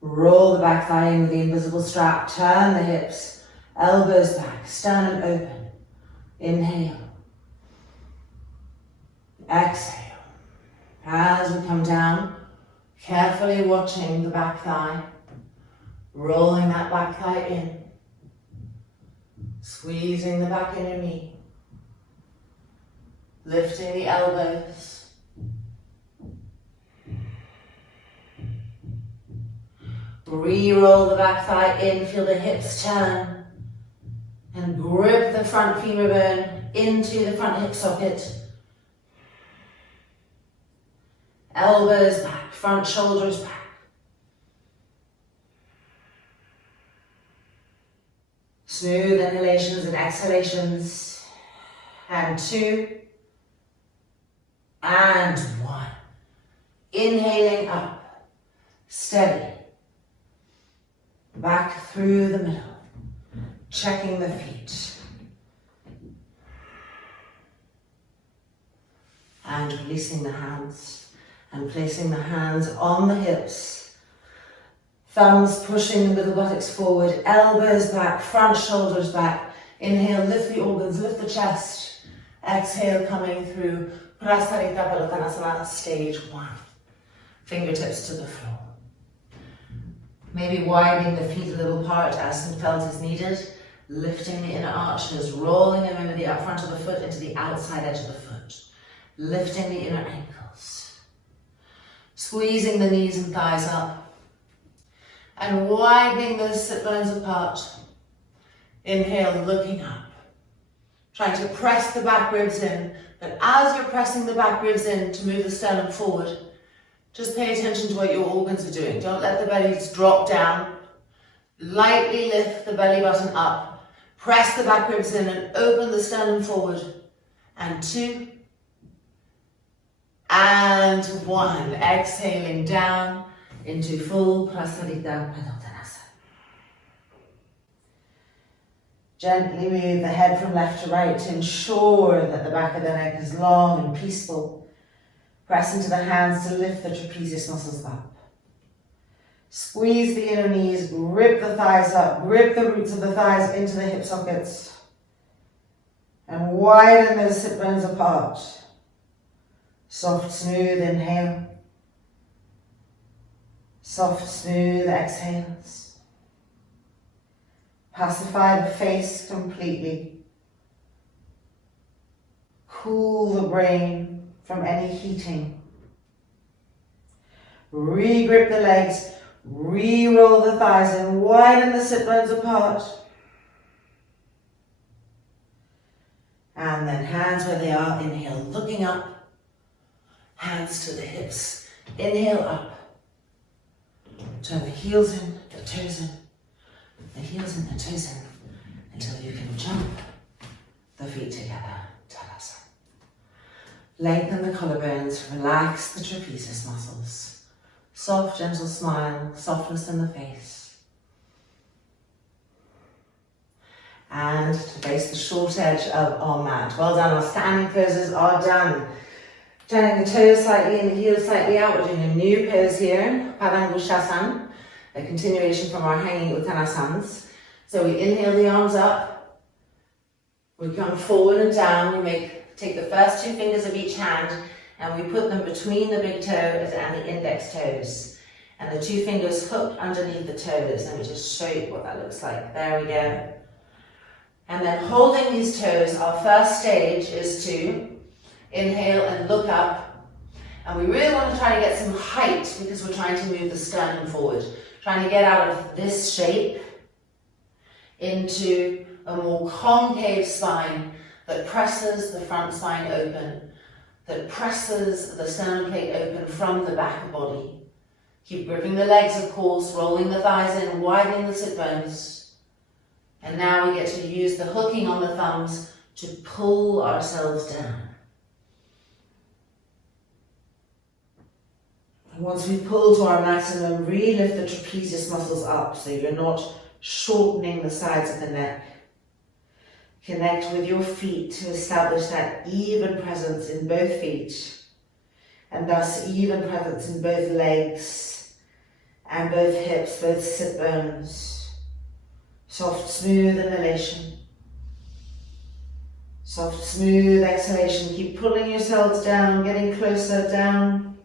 Roll the back thigh in with the invisible strap, turn the hips, elbows back, sternum open. Inhale. Exhale. As we come down, carefully watching the back thigh, rolling that back thigh in. Squeezing the back in your knee. Lifting the elbows. Re-roll the back thigh in, feel the hips turn. And grip the front femur bone into the front hip socket. Elbows back, front shoulders back. Smooth inhalations and exhalations. And 2. And 1. Inhaling up. Steady. Back through the middle. Checking the feet. And releasing the hands. And placing the hands on the hips. Thumbs pushing the middle buttocks forward, elbows back, front shoulders back. Inhale, lift the organs, lift the chest. Exhale, coming through Virabhadrasana Stage 1. Fingertips to the floor. Maybe widening the feet a little apart as some felt is needed. Lifting the inner arches, rolling them into the front of the foot into the outside edge of the foot. Lifting the inner ankles. Squeezing the knees and thighs up. And widening those sit bones apart. Inhale, looking up. Trying to press the back ribs in. But as you're pressing the back ribs in to move the sternum forward, just pay attention to what your organs are doing. Don't let the belly drop down. Lightly lift the belly button up. Press the back ribs in and open the sternum forward. And 2. And 1. Exhaling down into full Parsvakonasana. Gently move the head from left to right to ensure that the back of the neck is long and peaceful. Press into the hands to lift the trapezius muscles up. Squeeze the inner knees, grip the thighs up, grip the roots of the thighs into the hip sockets. And widen those sit bones apart. Soft, smooth inhale. Soft, smooth exhales. Pacify the face completely. Cool the brain from any heating. Re-grip the legs, re-roll the thighs and widen the sit bones apart. And then hands where they are, inhale, looking up. Hands to the hips, inhale up. Turn the heels in, the toes in, the heels in, the toes in, until you can jump the feet together. Uttanasana. Lengthen the collarbones, relax the trapezius muscles. Soft, gentle smile, softness in the face. And to face the short edge of our mat. Well done, our standing poses are done. Turning the toes slightly and the heels slightly out. We're doing a new pose here, Virabhadrasana, a continuation from our hanging Uttanasanas. So we inhale the arms up, we come forward and down, we take the first 2 fingers of each hand and we put them between the big toe and the index toes. And the 2 fingers hooked underneath the toes. Let me just show you what that looks like. There we go. And then holding these toes, our first stage is to inhale and look up. And we really want to try to get some height because we're trying to move the sternum forward. Trying to get out of this shape into a more concave spine that presses the front spine open, that presses the sternum plate open from the back of the body. Keep gripping the legs, of course, rolling the thighs in, widening the sit bones. And now we get to use the hooking on the thumbs to pull ourselves down. And once we pull to our maximum, re-lift the trapezius muscles up so you're not shortening the sides of the neck. Connect with your feet to establish that even presence in both feet, and thus even presence in both legs and both hips, both sit bones. Soft, smooth inhalation. Soft, smooth exhalation. Keep pulling yourselves down, getting closer down.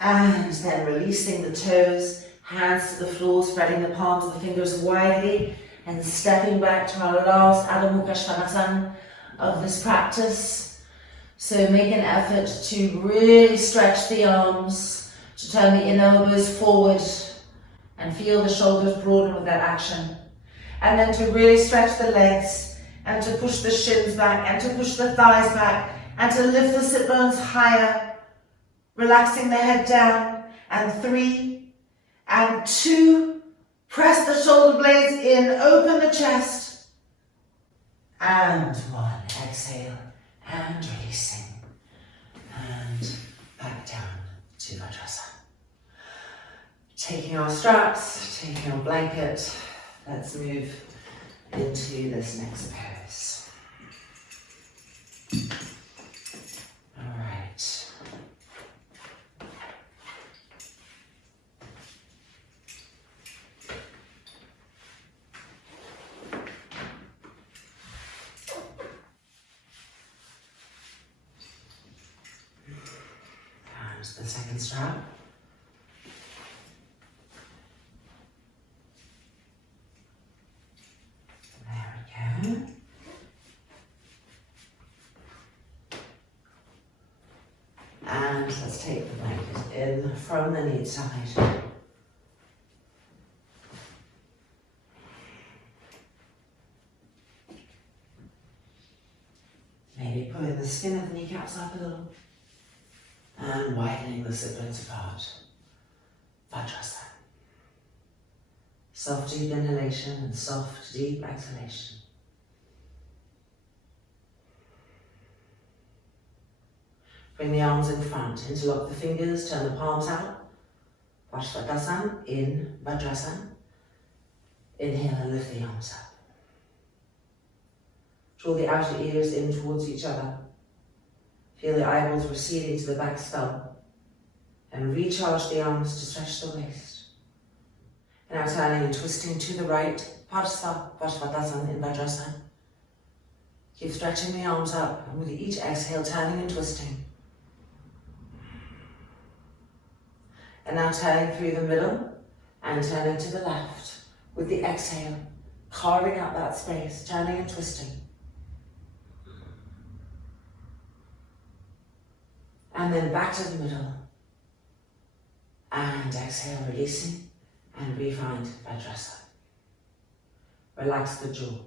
And then releasing the toes, hands to the floor, spreading the palms of the fingers widely, and stepping back to our last Ardha Navasana of this practice. So make an effort to really stretch the arms, to turn the inner elbows forward, and feel the shoulders broaden with that action. And then to really stretch the legs, and to push the shins back, and to push the thighs back, and to lift the sit bones higher, relaxing the head down, and 3, and 2, press the shoulder blades in, open the chest, and 1, exhale, and releasing, and back down to Virabhadrasana. Taking our straps, taking our blanket, let's move into this next pose. All right. the second strap. There we go. And let's take the blanket in from the knee side. Maybe pulling the skin of the kneecaps up a little and widening the siblings apart. Virabhadrasana. Soft deep inhalation and soft deep exhalation. Bring the arms in front, interlock the fingers, turn the palms out. Parsvakonasana in Virabhadrasana. Inhale and lift the arms up. Draw the outer ears in towards each other. Feel the eyeballs receding to the back skull. And recharge the arms to stretch the waist. And now turning and twisting to the right. Parsvakonasana in Virabhadrasana. Keep stretching the arms up, and with each exhale, turning and twisting. And now turning through the middle and turning to the left. With the exhale, carving out that space, turning and twisting. And then back to the middle. And exhale, releasing, and refind Virabhadrasana. Relax the jaw.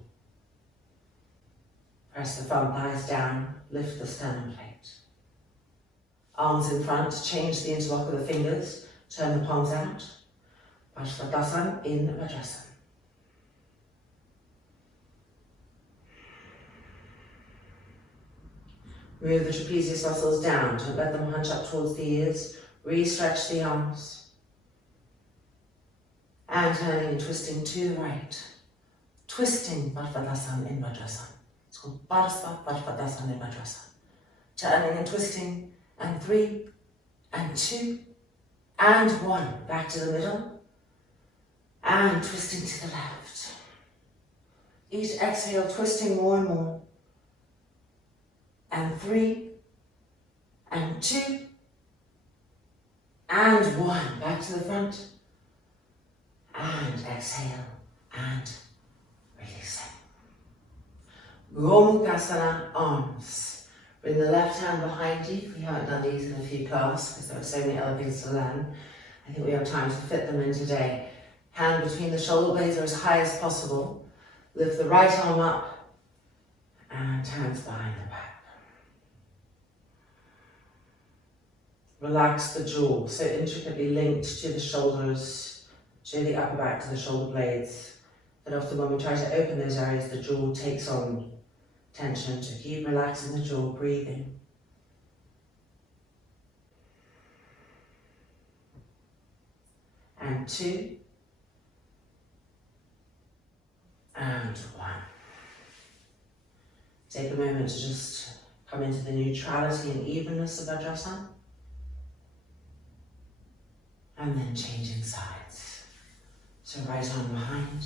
Press the front thighs down, lift the sternum plate. Arms in front, change the interlock of the fingers, turn the palms out. Parsvakonasana in Virabhadrasana. Move the trapezius muscles down, don't let them hunch up towards the ears. Re-stretch the arms. And turning and twisting to the right. Twisting Virabhadrasana in Virabhadrasana. It's called Parsvakonasana in Virabhadrasana. Turning and twisting, and 3, and 2, and 1. Back to the middle, and twisting to the left. Each exhale, twisting more and more. And 3, and 2, and 1. Back to the front, and exhale, and releasing. Virabhadrasana arms. Bring the left hand behind you. We haven't done these in a few classes because there are so many other things to learn. I think we have time to fit them in today. Hand between the shoulder blades or as high as possible. Lift the right arm up and hands behind the back. Relax the jaw, so intricately linked to the shoulders, to the upper back, to the shoulder blades. But often when we try to open those areas, the jaw takes on tension. So keep relaxing the jaw, breathing. And 2, and 1. Take a moment to just come into the neutrality and evenness of Virabhadrasana. And then changing sides. So right arm behind.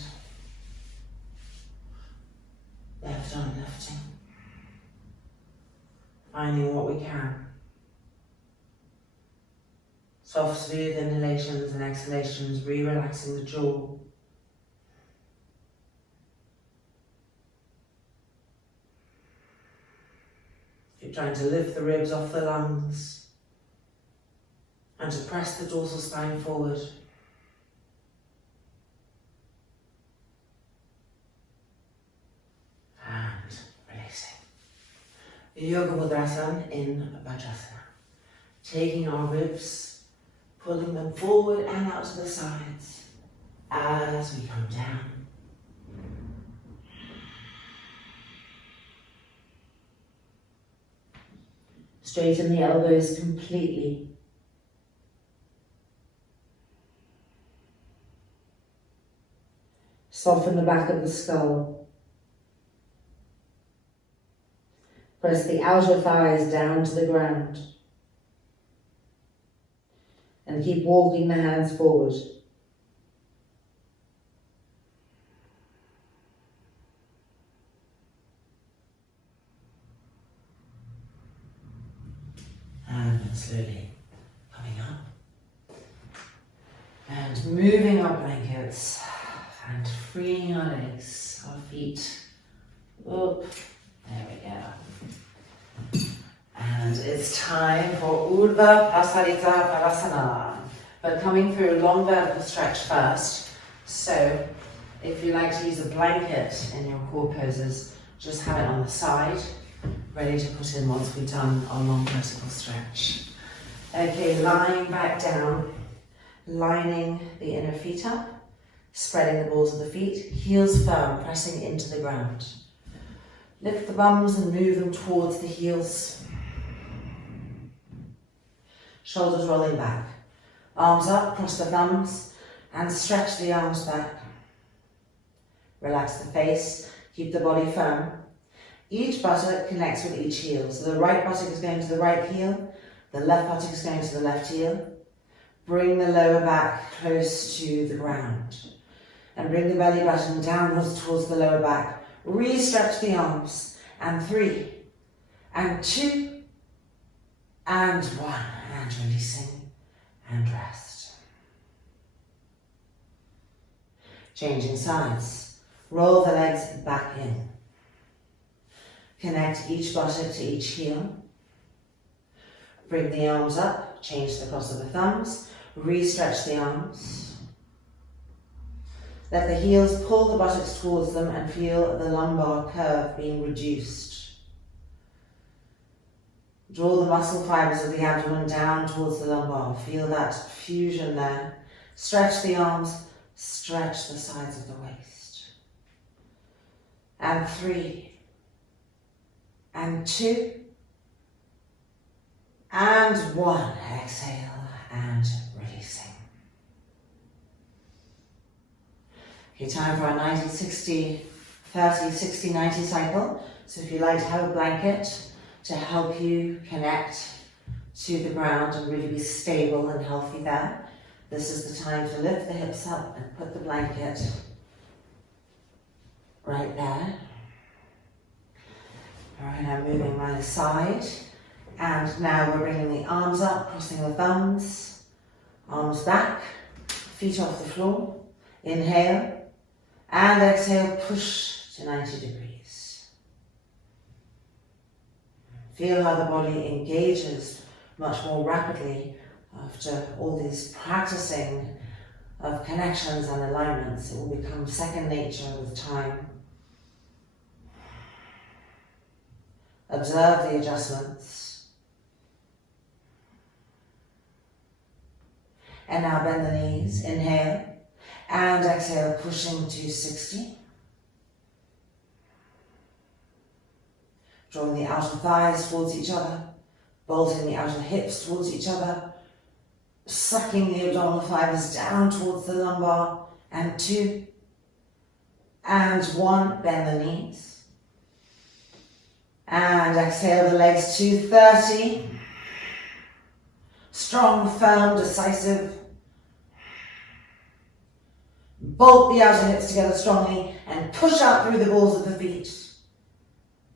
Left arm lifting. Finding what we can. Soft, smooth inhalations and exhalations, re-relaxing the jaw. Keep trying to lift the ribs off the lungs. And to press the dorsal spine forward. And releasing. Virabhadrasana in Virabhadrasana. Taking our ribs, pulling them forward and out to the sides as we come down. Straighten the elbows completely. Soften the back of the skull. Press the outer thighs down to the ground. And keep walking the hands forward. And slowly moving our blankets and freeing our legs, our feet. Up. There we go. And it's time for Virabhadrasana. But coming through a long vertical stretch first. So if you like to use a blanket in your core poses, just have it on the side, ready to put in once we've done our long vertical stretch. Okay, lying back down, lining the inner feet up, spreading the balls of the feet, heels firm, pressing into the ground. Lift the bums and move them towards the heels. Shoulders rolling back. Arms up, cross the thumbs, and stretch the arms back. Relax the face, keep the body firm. Each buttock connects with each heel. So the right buttock is going to the right heel, the left buttock is going to the left heel. Bring the lower back close to the ground. And bring the belly button downwards towards the lower back. Re-stretch the arms. And 3, and 2, and 1. And releasing, and rest. Changing sides. Roll the legs back in. Connect each buttock to each heel. Bring the arms up, change the cross of the thumbs, re-stretch the arms. Let the heels pull the buttocks towards them and feel the lumbar curve being reduced. Draw the muscle fibers of the abdomen down towards the lumbar. Feel that fusion there. Stretch the arms, stretch the sides of the waist. And 3, and 2, and 1. Exhale and releasing. Okay, time for our 90, 60, 30, 60, 90 cycle. So if you like to have a blanket to help you connect to the ground and really be stable and healthy there, this is the time to lift the hips up and put the blanket right there. All right, I'm moving my side. And now we're bringing the arms up, crossing the thumbs, arms back, feet off the floor. Inhale and exhale, push to 90 degrees. Feel how the body engages much more rapidly after all these practicing of connections and alignments. It will become second nature with time. Observe the adjustments. And now bend the knees, inhale, and exhale, pushing to 60. Drawing the outer thighs towards each other, bolting the outer hips towards each other, sucking the abdominal fibers down towards the lumbar, and 2, and 1, bend the knees. And exhale the legs to 30. Strong, firm, decisive. Bolt the outer hips together strongly and push out through the balls of the feet.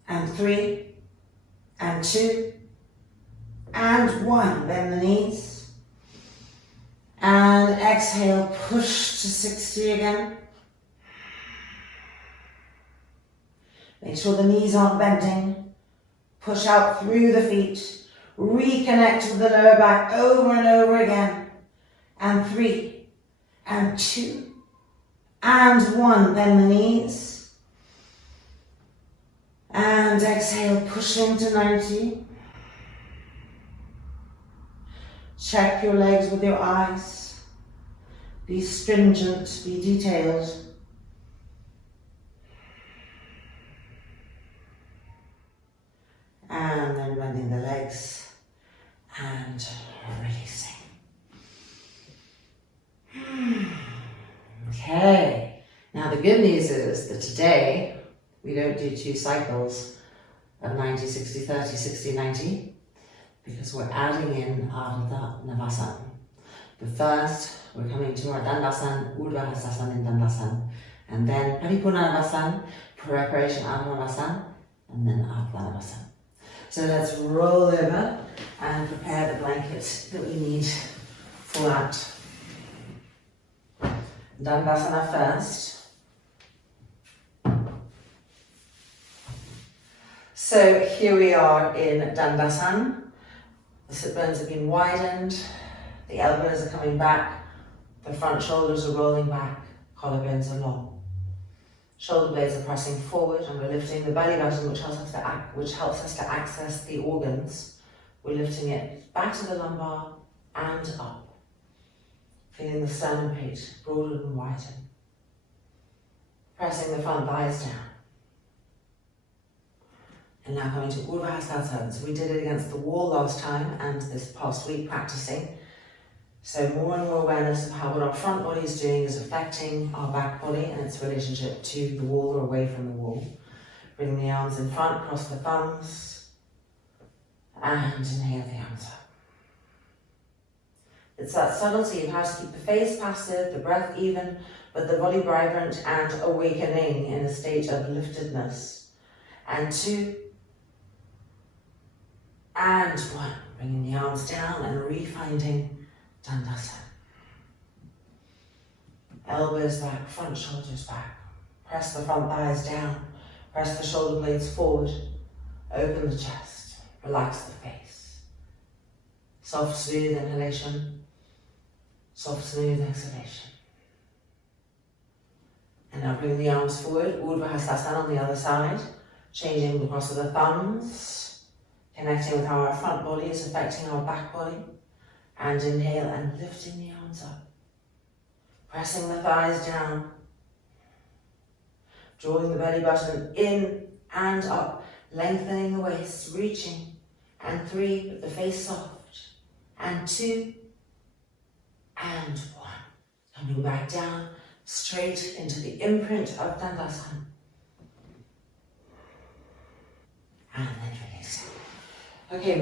And 3, and 2, and 1. Bend the knees. And exhale, push to 60 again. Make sure the knees aren't bending. Push out through the feet. Reconnect with the lower back over and over again. And 3, and 2, and 1. Bend the knees. And exhale, pushing to 90. Check your legs with your eyes. Be stringent, be detailed. And then bending the legs and releasing. Okay, now the good news is that today we don't do 2 cycles of 90, 60, 30, 60, 90 because we're adding in Ardha Navasana. But first, we're coming to Ardha Navasana, Virabhadrasana and Uttanasana, and then Trikonasana, preparation Ardha Navasana, and then Ardha Navasana. So let's roll over and prepare the blanket that we need for that. Dandasana first. So here we are in Dandasana. The sit bones have been widened, the elbows are coming back, the front shoulders are rolling back, collarbones are long. Shoulder blades are pressing forward and we're lifting the belly button, which helps us to access the organs. We're lifting it back to the lumbar and up. Feeling the sternum page broaden and widen. Pressing the front thighs down. And now coming to Ardha Chandrasana. So we did it against the wall last time and this past week practicing. So more and more awareness of how what our front body is doing is affecting our back body and its relationship to the wall or away from the wall. Bring the arms in front, cross the thumbs, and inhale the arms up. It's that subtlety of how to keep the face passive, the breath even, but the body vibrant and awakening in a state of liftedness. And 2, and 1. Bringing the arms down and refinding Dandasana. Elbows back, front shoulders back. Press the front thighs down. Press the shoulder blades forward. Open the chest. Relax the face. Soft, smooth inhalation. Soft, smooth exhalation. And now bring the arms forward. Ardha Chandrasana on the other side. Changing the cross of the thumbs. Connecting with how our front body is affecting our back body. And inhale and lifting the arms up. Pressing the thighs down. Drawing the belly button in and up. Lengthening the waist, reaching. And 3, with the face soft. And 2, and 1. Coming back down, straight into the imprint of Dandasana. And then release. Okay,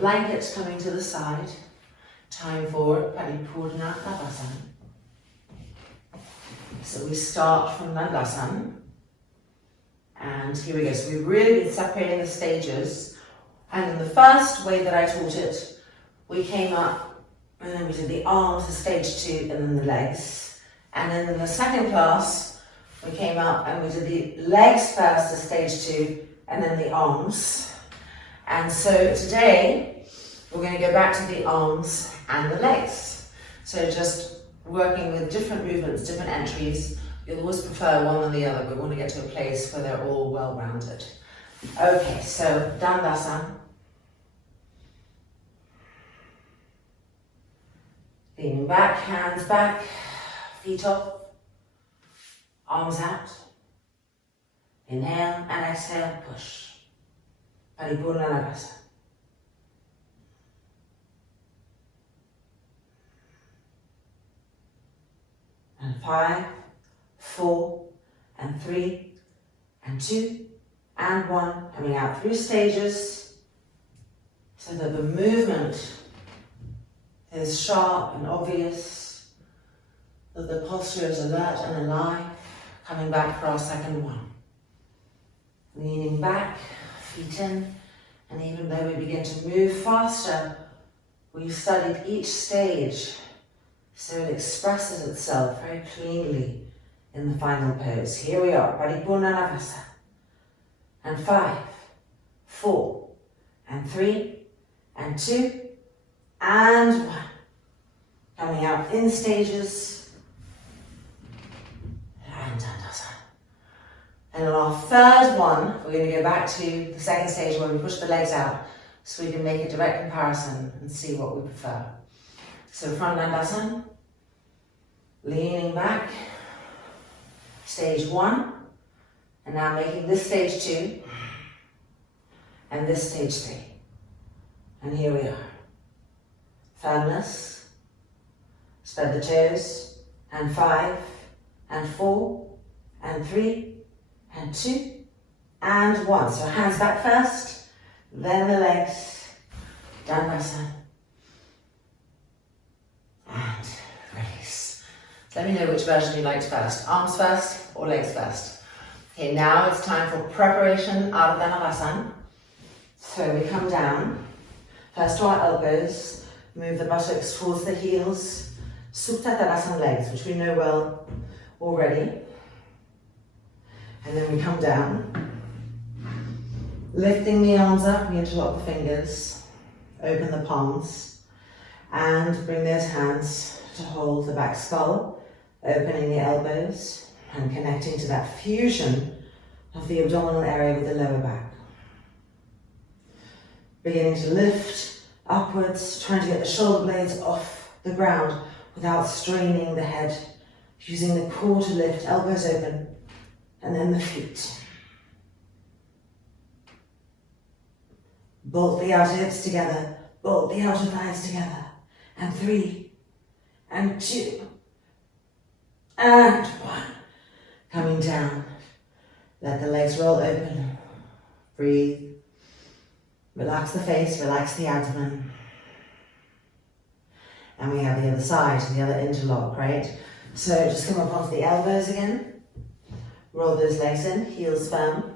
blankets coming to the side. Time for Virabhadrasana Navasana. So we start from Dandasana. And here we go. So we've really been separating the stages. And in the first way that I taught it, we came up and then we did the arms as stage 2 and then the legs. And then in the second class, we came up and we did the legs first as stage 2 and then the arms. And so today, we're going to go back to the arms and the legs. So just working with different movements, different entries. You'll always prefer one than the other, but we want to get to a place where they're all well-rounded. Okay, so Dandasana. Leaning back, hands back, feet up, arms out. Inhale and exhale, push. Virabhadrasana Navasana. And 5, 4, and 3, and 2, and 1. Coming out through stages so that the movement is sharp and obvious, that the posture is alert and alive. Coming back for our second one. Leaning back, feet in, and even though we begin to move faster, we've studied each stage so it expresses itself very cleanly in the final pose. Here we are, Virabhadrasana Navasana. And 5, 4, and 3, and 2, and 1. Coming out in stages, and Dandasana. And on our third one, we're going to go back to the second stage where we push the legs out so we can make a direct comparison and see what we prefer. So from Dandasana, leaning back, stage 1, and now making this stage 2, and this stage 3. And here we are. Firmness, spread the toes, and 5, and 4, and 3, and 2, and 1. So hands back first, then the legs, Dandasana, and release. Let me know which version you liked first, arms first or legs first. Okay, now it's time for preparation, Ardha Navasana. So we come down, first to our elbows, move the buttocks towards the heels, Supta Tadasana legs, which we know well already. And then we come down, lifting the arms up, we interlock the fingers, open the palms, and bring those hands to hold the back skull, opening the elbows and connecting to that fusion of the abdominal area with the lower back. Beginning to lift upwards, trying to get the shoulder blades off the ground without straining the head, using the core to lift, elbows open, and then the feet. Bolt the outer hips together, bolt the outer thighs together, and 3, and 2, and 1. Coming down, let the legs roll open, breathe, relax the face, relax the abdomen. And we have the other side, the other interlock, right? So just come up onto the elbows again, roll those legs in, heels firm,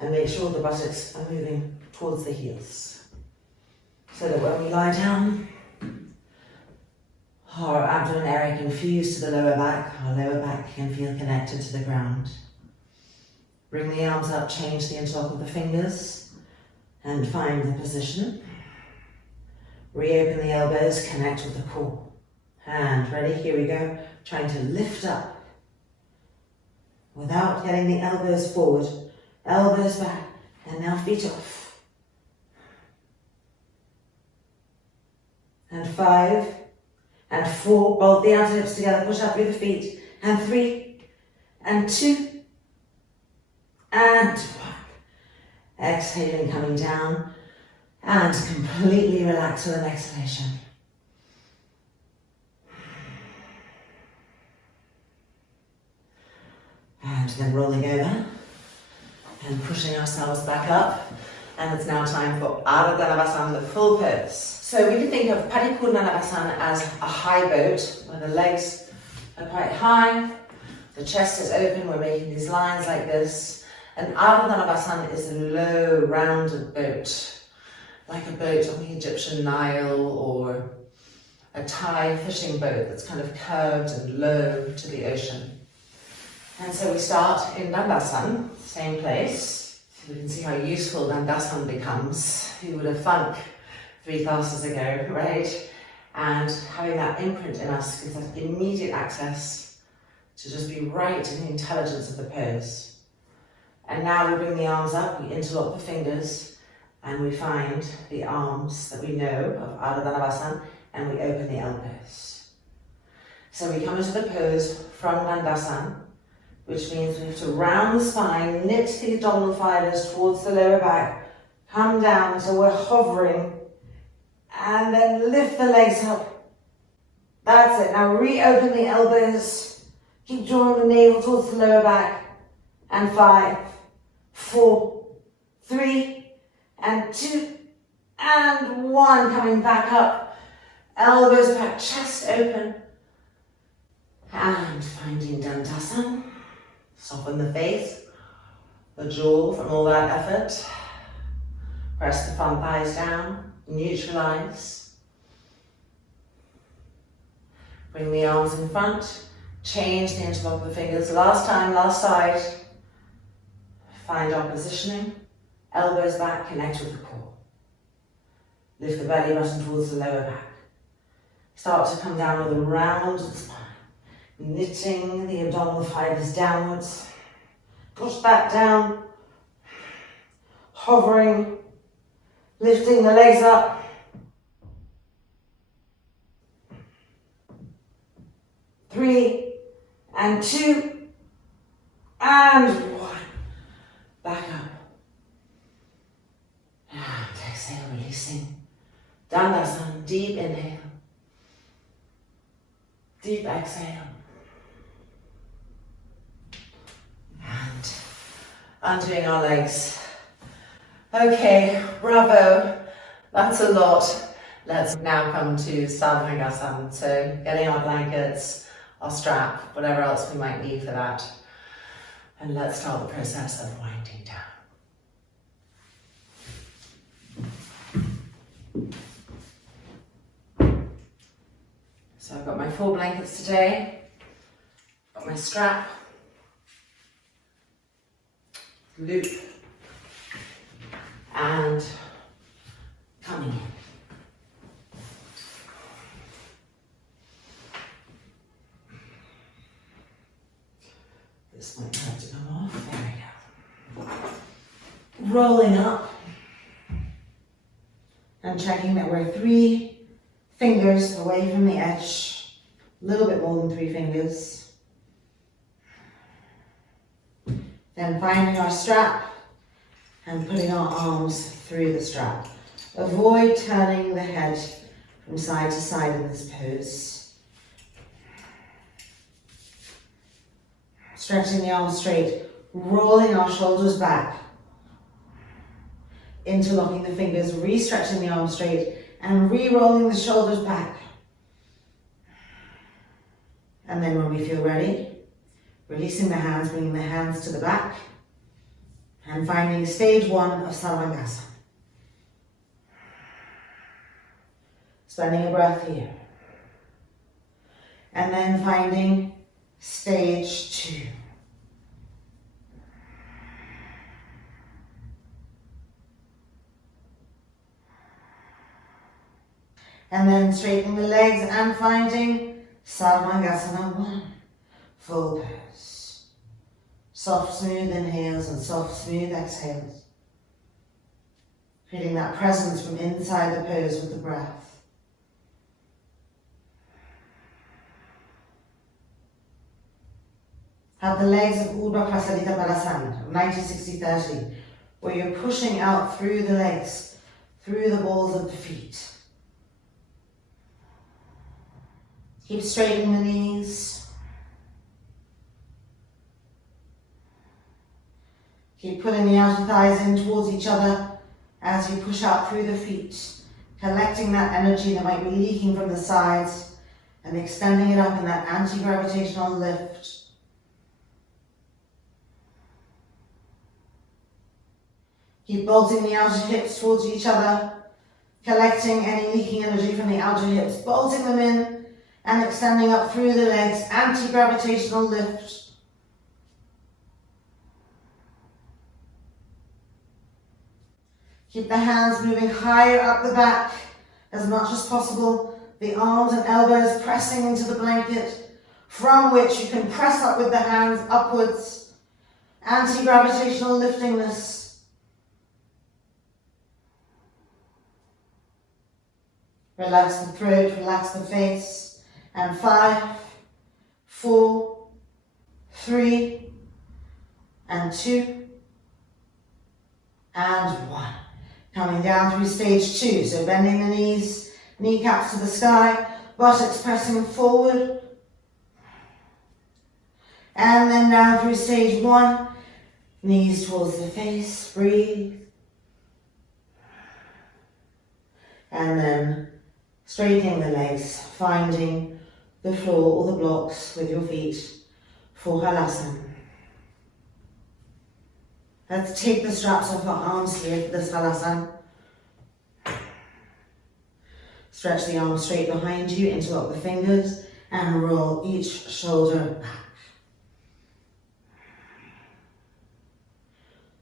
and make sure the buttocks are moving towards the heels. So that when we lie down, our abdomen area can fuse to the lower back, our lower back can feel connected to the ground. Bring the arms up, change the interlock of the fingers, and find the position. Reopen the elbows, connect with the core. And ready, here we go. Trying to lift up without getting the elbows forward, elbows back, and now feet off. And 5, and 4, bolt the outer hips together, push up through the feet, and 3, and 2, and 1. Exhaling, coming down, and completely relax with an exhalation. And then rolling over, and pushing ourselves back up. And it's now time for Ardha Navasana, the full pose. So we can think of Navasana as a high boat, where the legs are quite high, the chest is open, we're making these lines like this. And Ardha Navasana is a low, rounded boat, like a boat on the Egyptian Nile or a Thai fishing boat that's kind of curved and low to the ocean. And so we start in Dandasana, same place. You can see how useful Dandasana becomes. Who would have thunk 3 classes ago, right? And having that imprint in us gives us immediate access to just be right in the intelligence of the pose. And now we bring the arms up, we interlock the fingers, and we find the arms that we know of Ardha Navasana, and we open the elbows. So we come into the pose from Dandasana, which means we have to round the spine, knit the abdominal fibers towards the lower back, come down so we're hovering, and then lift the legs up. That's it. Now reopen the elbows, keep drawing the navel towards the lower back, and 5, 4, 3, and 2, and 1. Coming back up, elbows back, chest open, and finding Dandasana. Soften the face, the jaw from all that effort. Press the front thighs down, neutralize. Bring the arms in front, change the interlock of the fingers. Last time, last side. Find our positioning, elbows back, connect with the core. Lift the belly button towards the lower back. Start to come down with a rounded spine. Knitting the abdominal fibers downwards. Push back down. Hovering. Lifting the legs up. Three, and 2, and 1. Back up. And exhale, releasing. Dandasana, deep inhale. Deep exhale. And undoing our legs. Okay, bravo. That's a lot. Let's now come to Virabhadrasana. So getting our blankets, our strap, whatever else we might need for that. And let's start the process of winding down. So I've got my 4 blankets today. Got my strap, loop, and coming in. This might have to come off. There we go. Rolling up and checking that we're 3 fingers away from the edge, a little bit more than 3 fingers. Then finding our strap and putting our arms through the strap. Avoid turning the head from side to side in this pose. Stretching the arms straight, rolling our shoulders back, interlocking the fingers, re-stretching the arms straight, and re-rolling the shoulders back. And then when we feel ready, releasing the hands, bringing the hands to the back, and finding stage 1 of Virabhadrasana. Spending a breath here. And then finding stage 2. And then straightening the legs and finding Virabhadrasana 1. Full pose. Soft, smooth inhales and soft, smooth exhales. Feeling that presence from inside the pose with the breath. Have the legs of Urdhva Prasadita Padasana, 90-60-30, where you're pushing out through the legs, through the balls of the feet. Keep straightening the knees. Keep pulling the outer thighs in towards each other as you push out through the feet, collecting that energy that might be leaking from the sides and extending it up in that anti-gravitational lift. Keep bolting the outer hips towards each other, collecting any leaking energy from the outer hips, bolting them in and extending up through the legs, anti-gravitational lift. Keep the hands moving higher up the back as much as possible, the arms and elbows pressing into the blanket, from which you can press up with the hands upwards, anti-gravitational liftingness. Relax the throat, relax the face. And 5, 4, 3, and 2, and 1. Coming down through stage 2, so bending the knees, kneecaps to the sky, buttocks pressing forward. And then down through stage 1, knees towards the face, breathe. And then straightening the legs, finding the floor or the blocks with your feet for halasana. Let's take the straps off our arms here for this halasana. Stretch the arms straight behind you, interlock the fingers, and roll each shoulder back.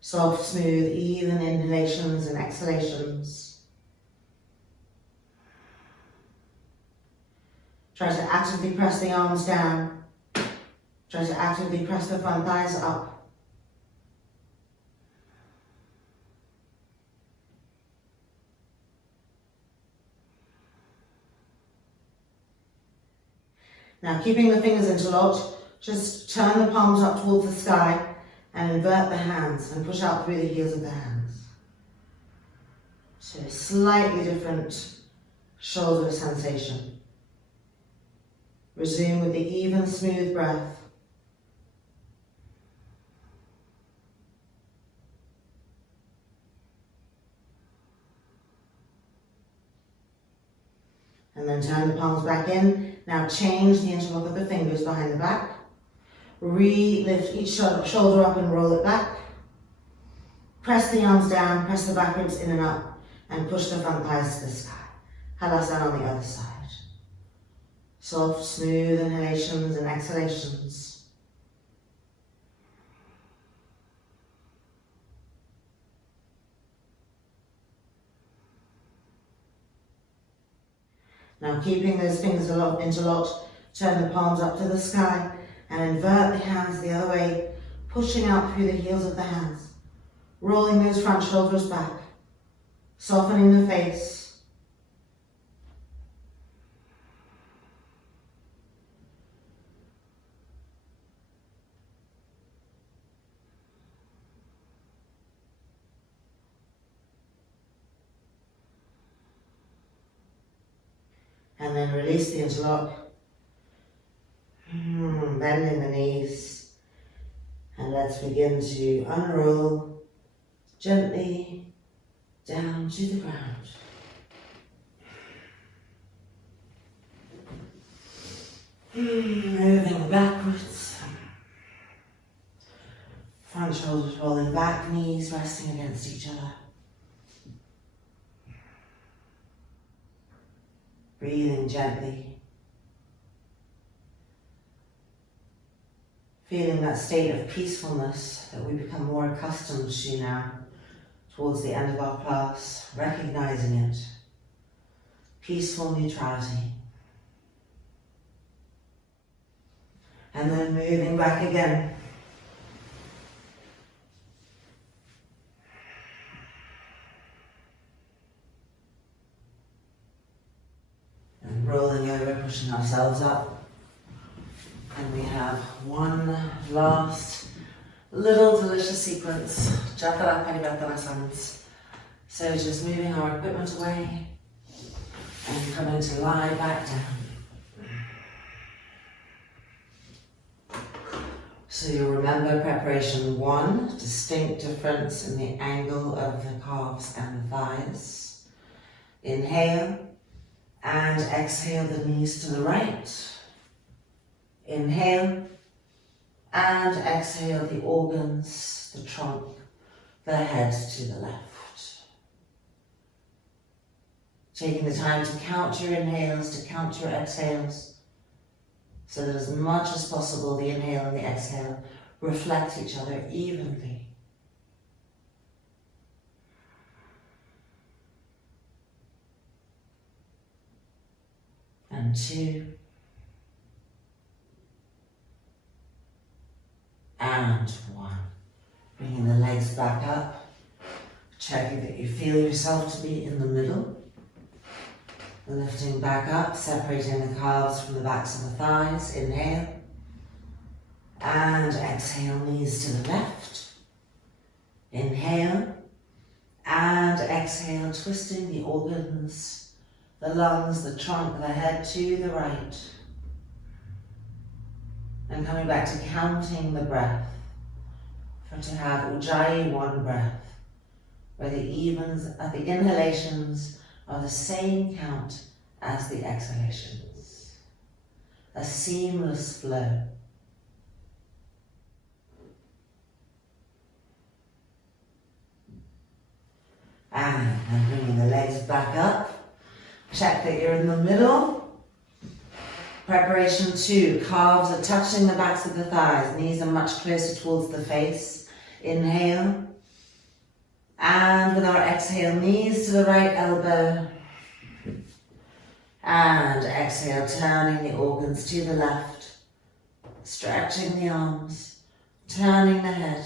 Soft, smooth, even inhalations and exhalations. Try to actively press the arms down. Try to actively press the front thighs up. Now, keeping the fingers interlocked, just turn the palms up towards the sky and invert the hands and push out through the heels of the hands. So slightly different shoulder sensation. Resume with the even, smooth breath. And then turn the palms back in. Now change the interlock of the fingers behind the back. Lift each shoulder up and roll it back. Press the arms down, press the back ribs in and up, and push the front thighs to the sky. Halasana on the other side. Soft, smooth inhalations and exhalations. Now keeping those fingers interlocked, turn the palms up to the sky and invert the hands the other way, pushing out through the heels of the hands, rolling those front shoulders back, softening the face. And then release the interlock, bending the knees, and let's begin to unroll gently down to the ground. Moving backwards, front shoulders rolling back, knees resting against each other. Breathing gently. Feeling that state of peacefulness that we become more accustomed to now towards the end of our class, recognizing it. Peaceful neutrality. And then moving back again. And rolling over, pushing ourselves up. And we have one last little delicious sequence, Jatara Virabhadrasana. So just moving our equipment away and coming to lie back down. So you'll remember preparation 1, distinct difference in the angle of the calves and the thighs. Inhale and exhale the knees to the right. Inhale and exhale the organs, the trunk, the head to the left. Taking the time to count your inhales, to count your exhales, so that as much as possible the inhale and the exhale reflect each other evenly. And 2. And 1. Bringing the legs back up, checking that you feel yourself to be in the middle. Lifting back up, separating the calves from the backs of the thighs. Inhale. And exhale, knees to the left. Inhale. And exhale, twisting the organs, the lungs, the trunk, the head to the right. And coming back to counting the breath. For to have Ujjayi 1 breath, where the inhalations are the same count as the exhalations. A seamless flow. And then bringing the legs back up. Check that you're in the middle. Preparation 2, calves are touching the backs of the thighs, knees are much closer towards the face. Inhale. And with our exhale, knees to the right elbow. And exhale, turning the organs to the left. Stretching the arms, turning the head.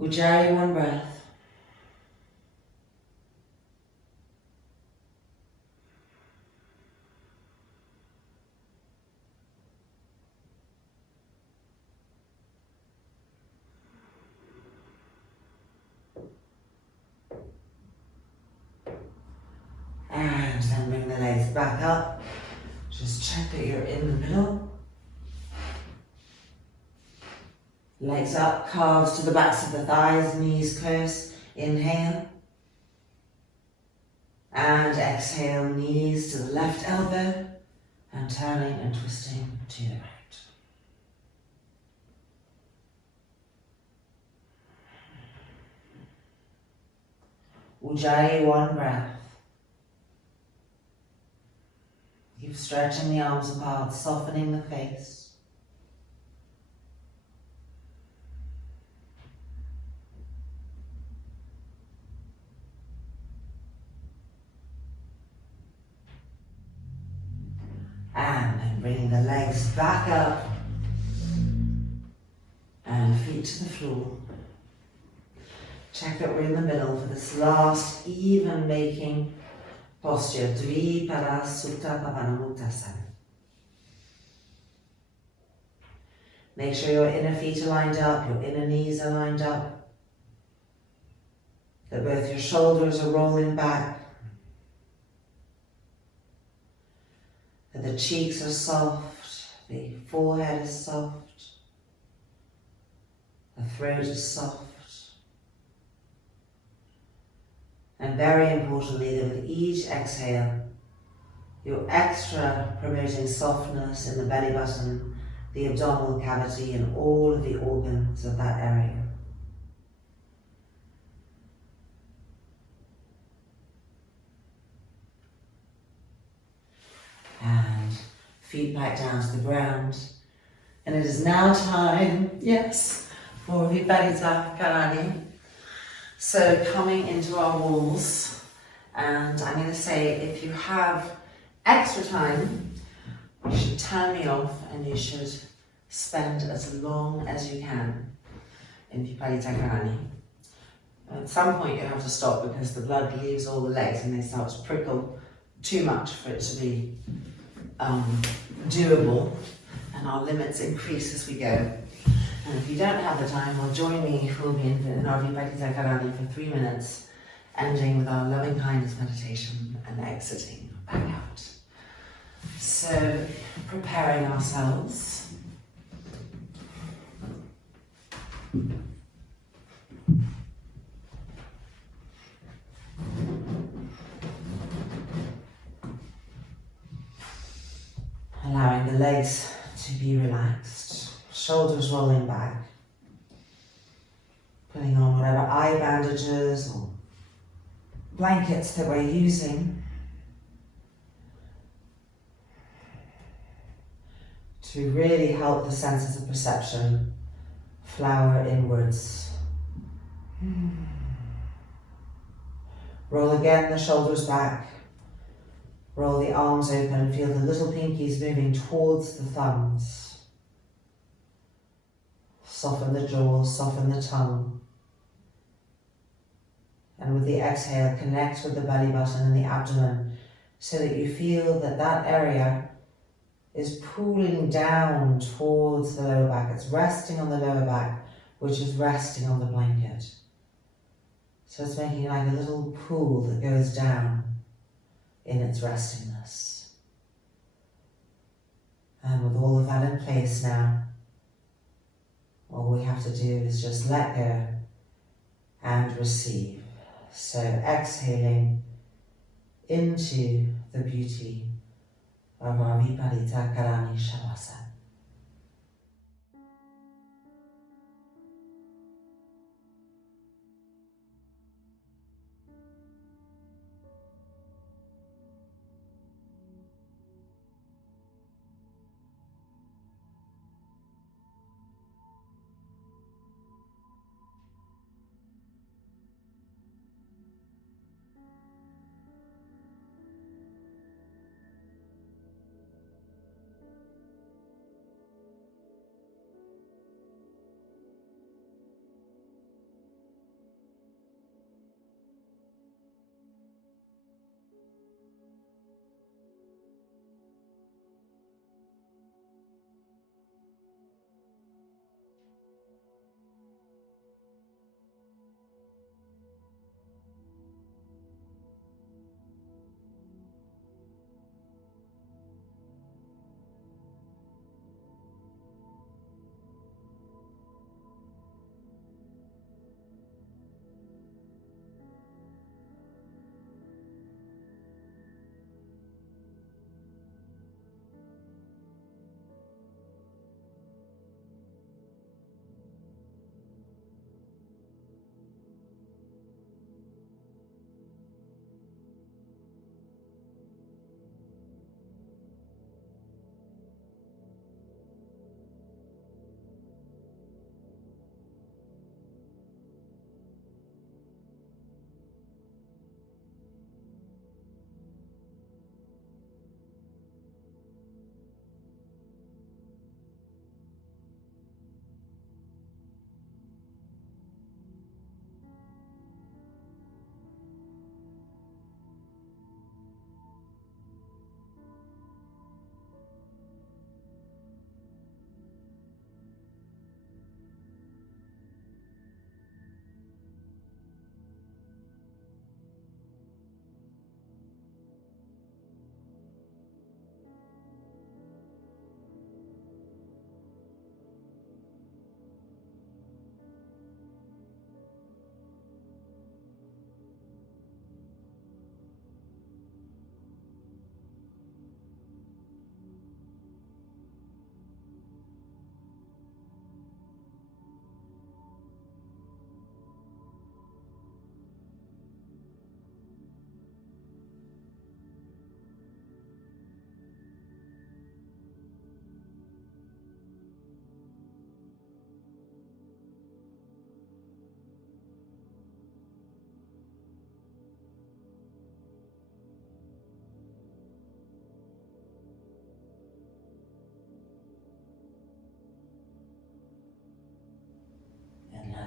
Ujjayi 1 breath. And then bring the legs back up. Just check that you're in the middle. Legs up, calves to the backs of the thighs, knees close. Inhale. And exhale, knees to the left elbow. And turning and twisting to the right. Ujjayi 1 breath. Keep stretching the arms apart, softening the face. And then bringing the legs back up and feet to the floor. Check that we're in the middle for this last even making posture. Virabhadrasana Uttanasana. Make sure your inner feet are lined up, your inner knees are lined up, that both your shoulders are rolling back, that the cheeks are soft, the forehead is soft, the throat is soft. And very importantly, that with each exhale, you're extra promoting softness in the belly button, the abdominal cavity, and all of the organs of that area. And feet back down to the ground. And it is now time, yes, for Virabhadrasana. So coming into our walls, and I'm going to say if you have extra time, you should turn me off and you should spend as long as you can in Virabhadrasana. At some point you have to stop because the blood leaves all the legs and they start to prickle too much for it to be doable, and our limits increase as we go. And if you don't have the time, well, join me. We'll be in our Virabhadrasana for 3 minutes, ending with our loving kindness meditation and exiting back out. So, preparing ourselves. Allowing the legs to be relaxed, shoulders rolling back, putting on whatever eye bandages or blankets that we're using to really help the senses of perception flower inwards. Roll again the shoulders back. Roll the arms open and feel the little pinkies moving towards the thumbs. Soften the jaw, soften the tongue. And with the exhale, connect with the belly button and the abdomen so that you feel that that area is pulling down towards the lower back. It's resting on the lower back, which is resting on the blanket. So it's making like a little pool that goes down in its restingness. And with all of that in place now, all we have to do is just let go and receive. So exhaling into the beauty of our Virabhadrasana Shavasana.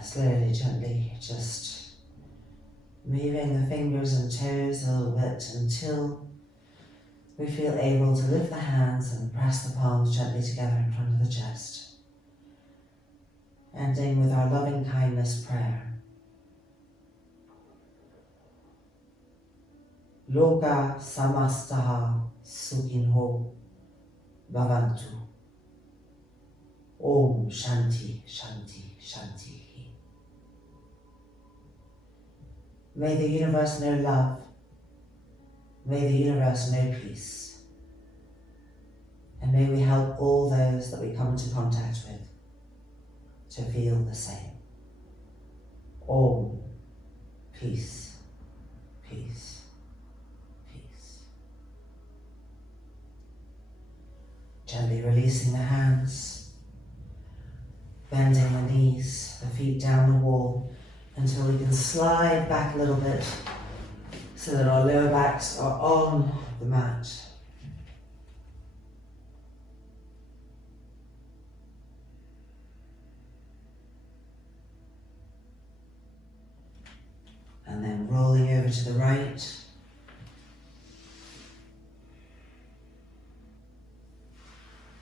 slowly, gently, just moving the fingers and toes a little bit until we feel able to lift the hands and press the palms gently together in front of the chest. Ending with our loving kindness prayer. Loka samastaha sukhinho bhavantu. Om Shanti, Shanti, Shanti. May the universe know love. May the universe know peace. And may we help all those that we come into contact with to feel the same. Om, peace, peace, peace. Gently releasing the hands, bending the knees, the feet down the wall until we can slide back a little bit so that our lower backs are on the mat. And then rolling over to the right.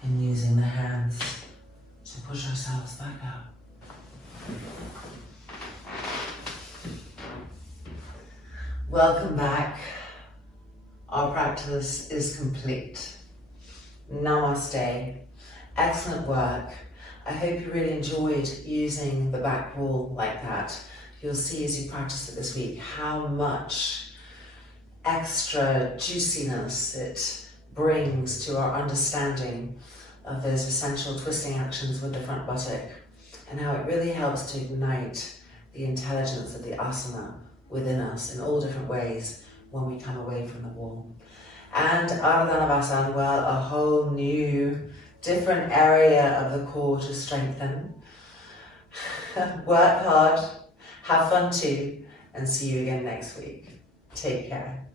And using the hands to push ourselves back up. Welcome back. Our practice is complete. Namaste. Excellent work. I hope you really enjoyed using the back wall like that. You'll see as you practice it this week how much extra juiciness it brings to our understanding of those essential twisting actions with the front buttock, and how it really helps to ignite the intelligence of the asana within us in all different ways when we come away from the wall. And Ardha Navasana, well, a whole new, different area of the core to strengthen. Work hard, have fun too, and see you again next week. Take care.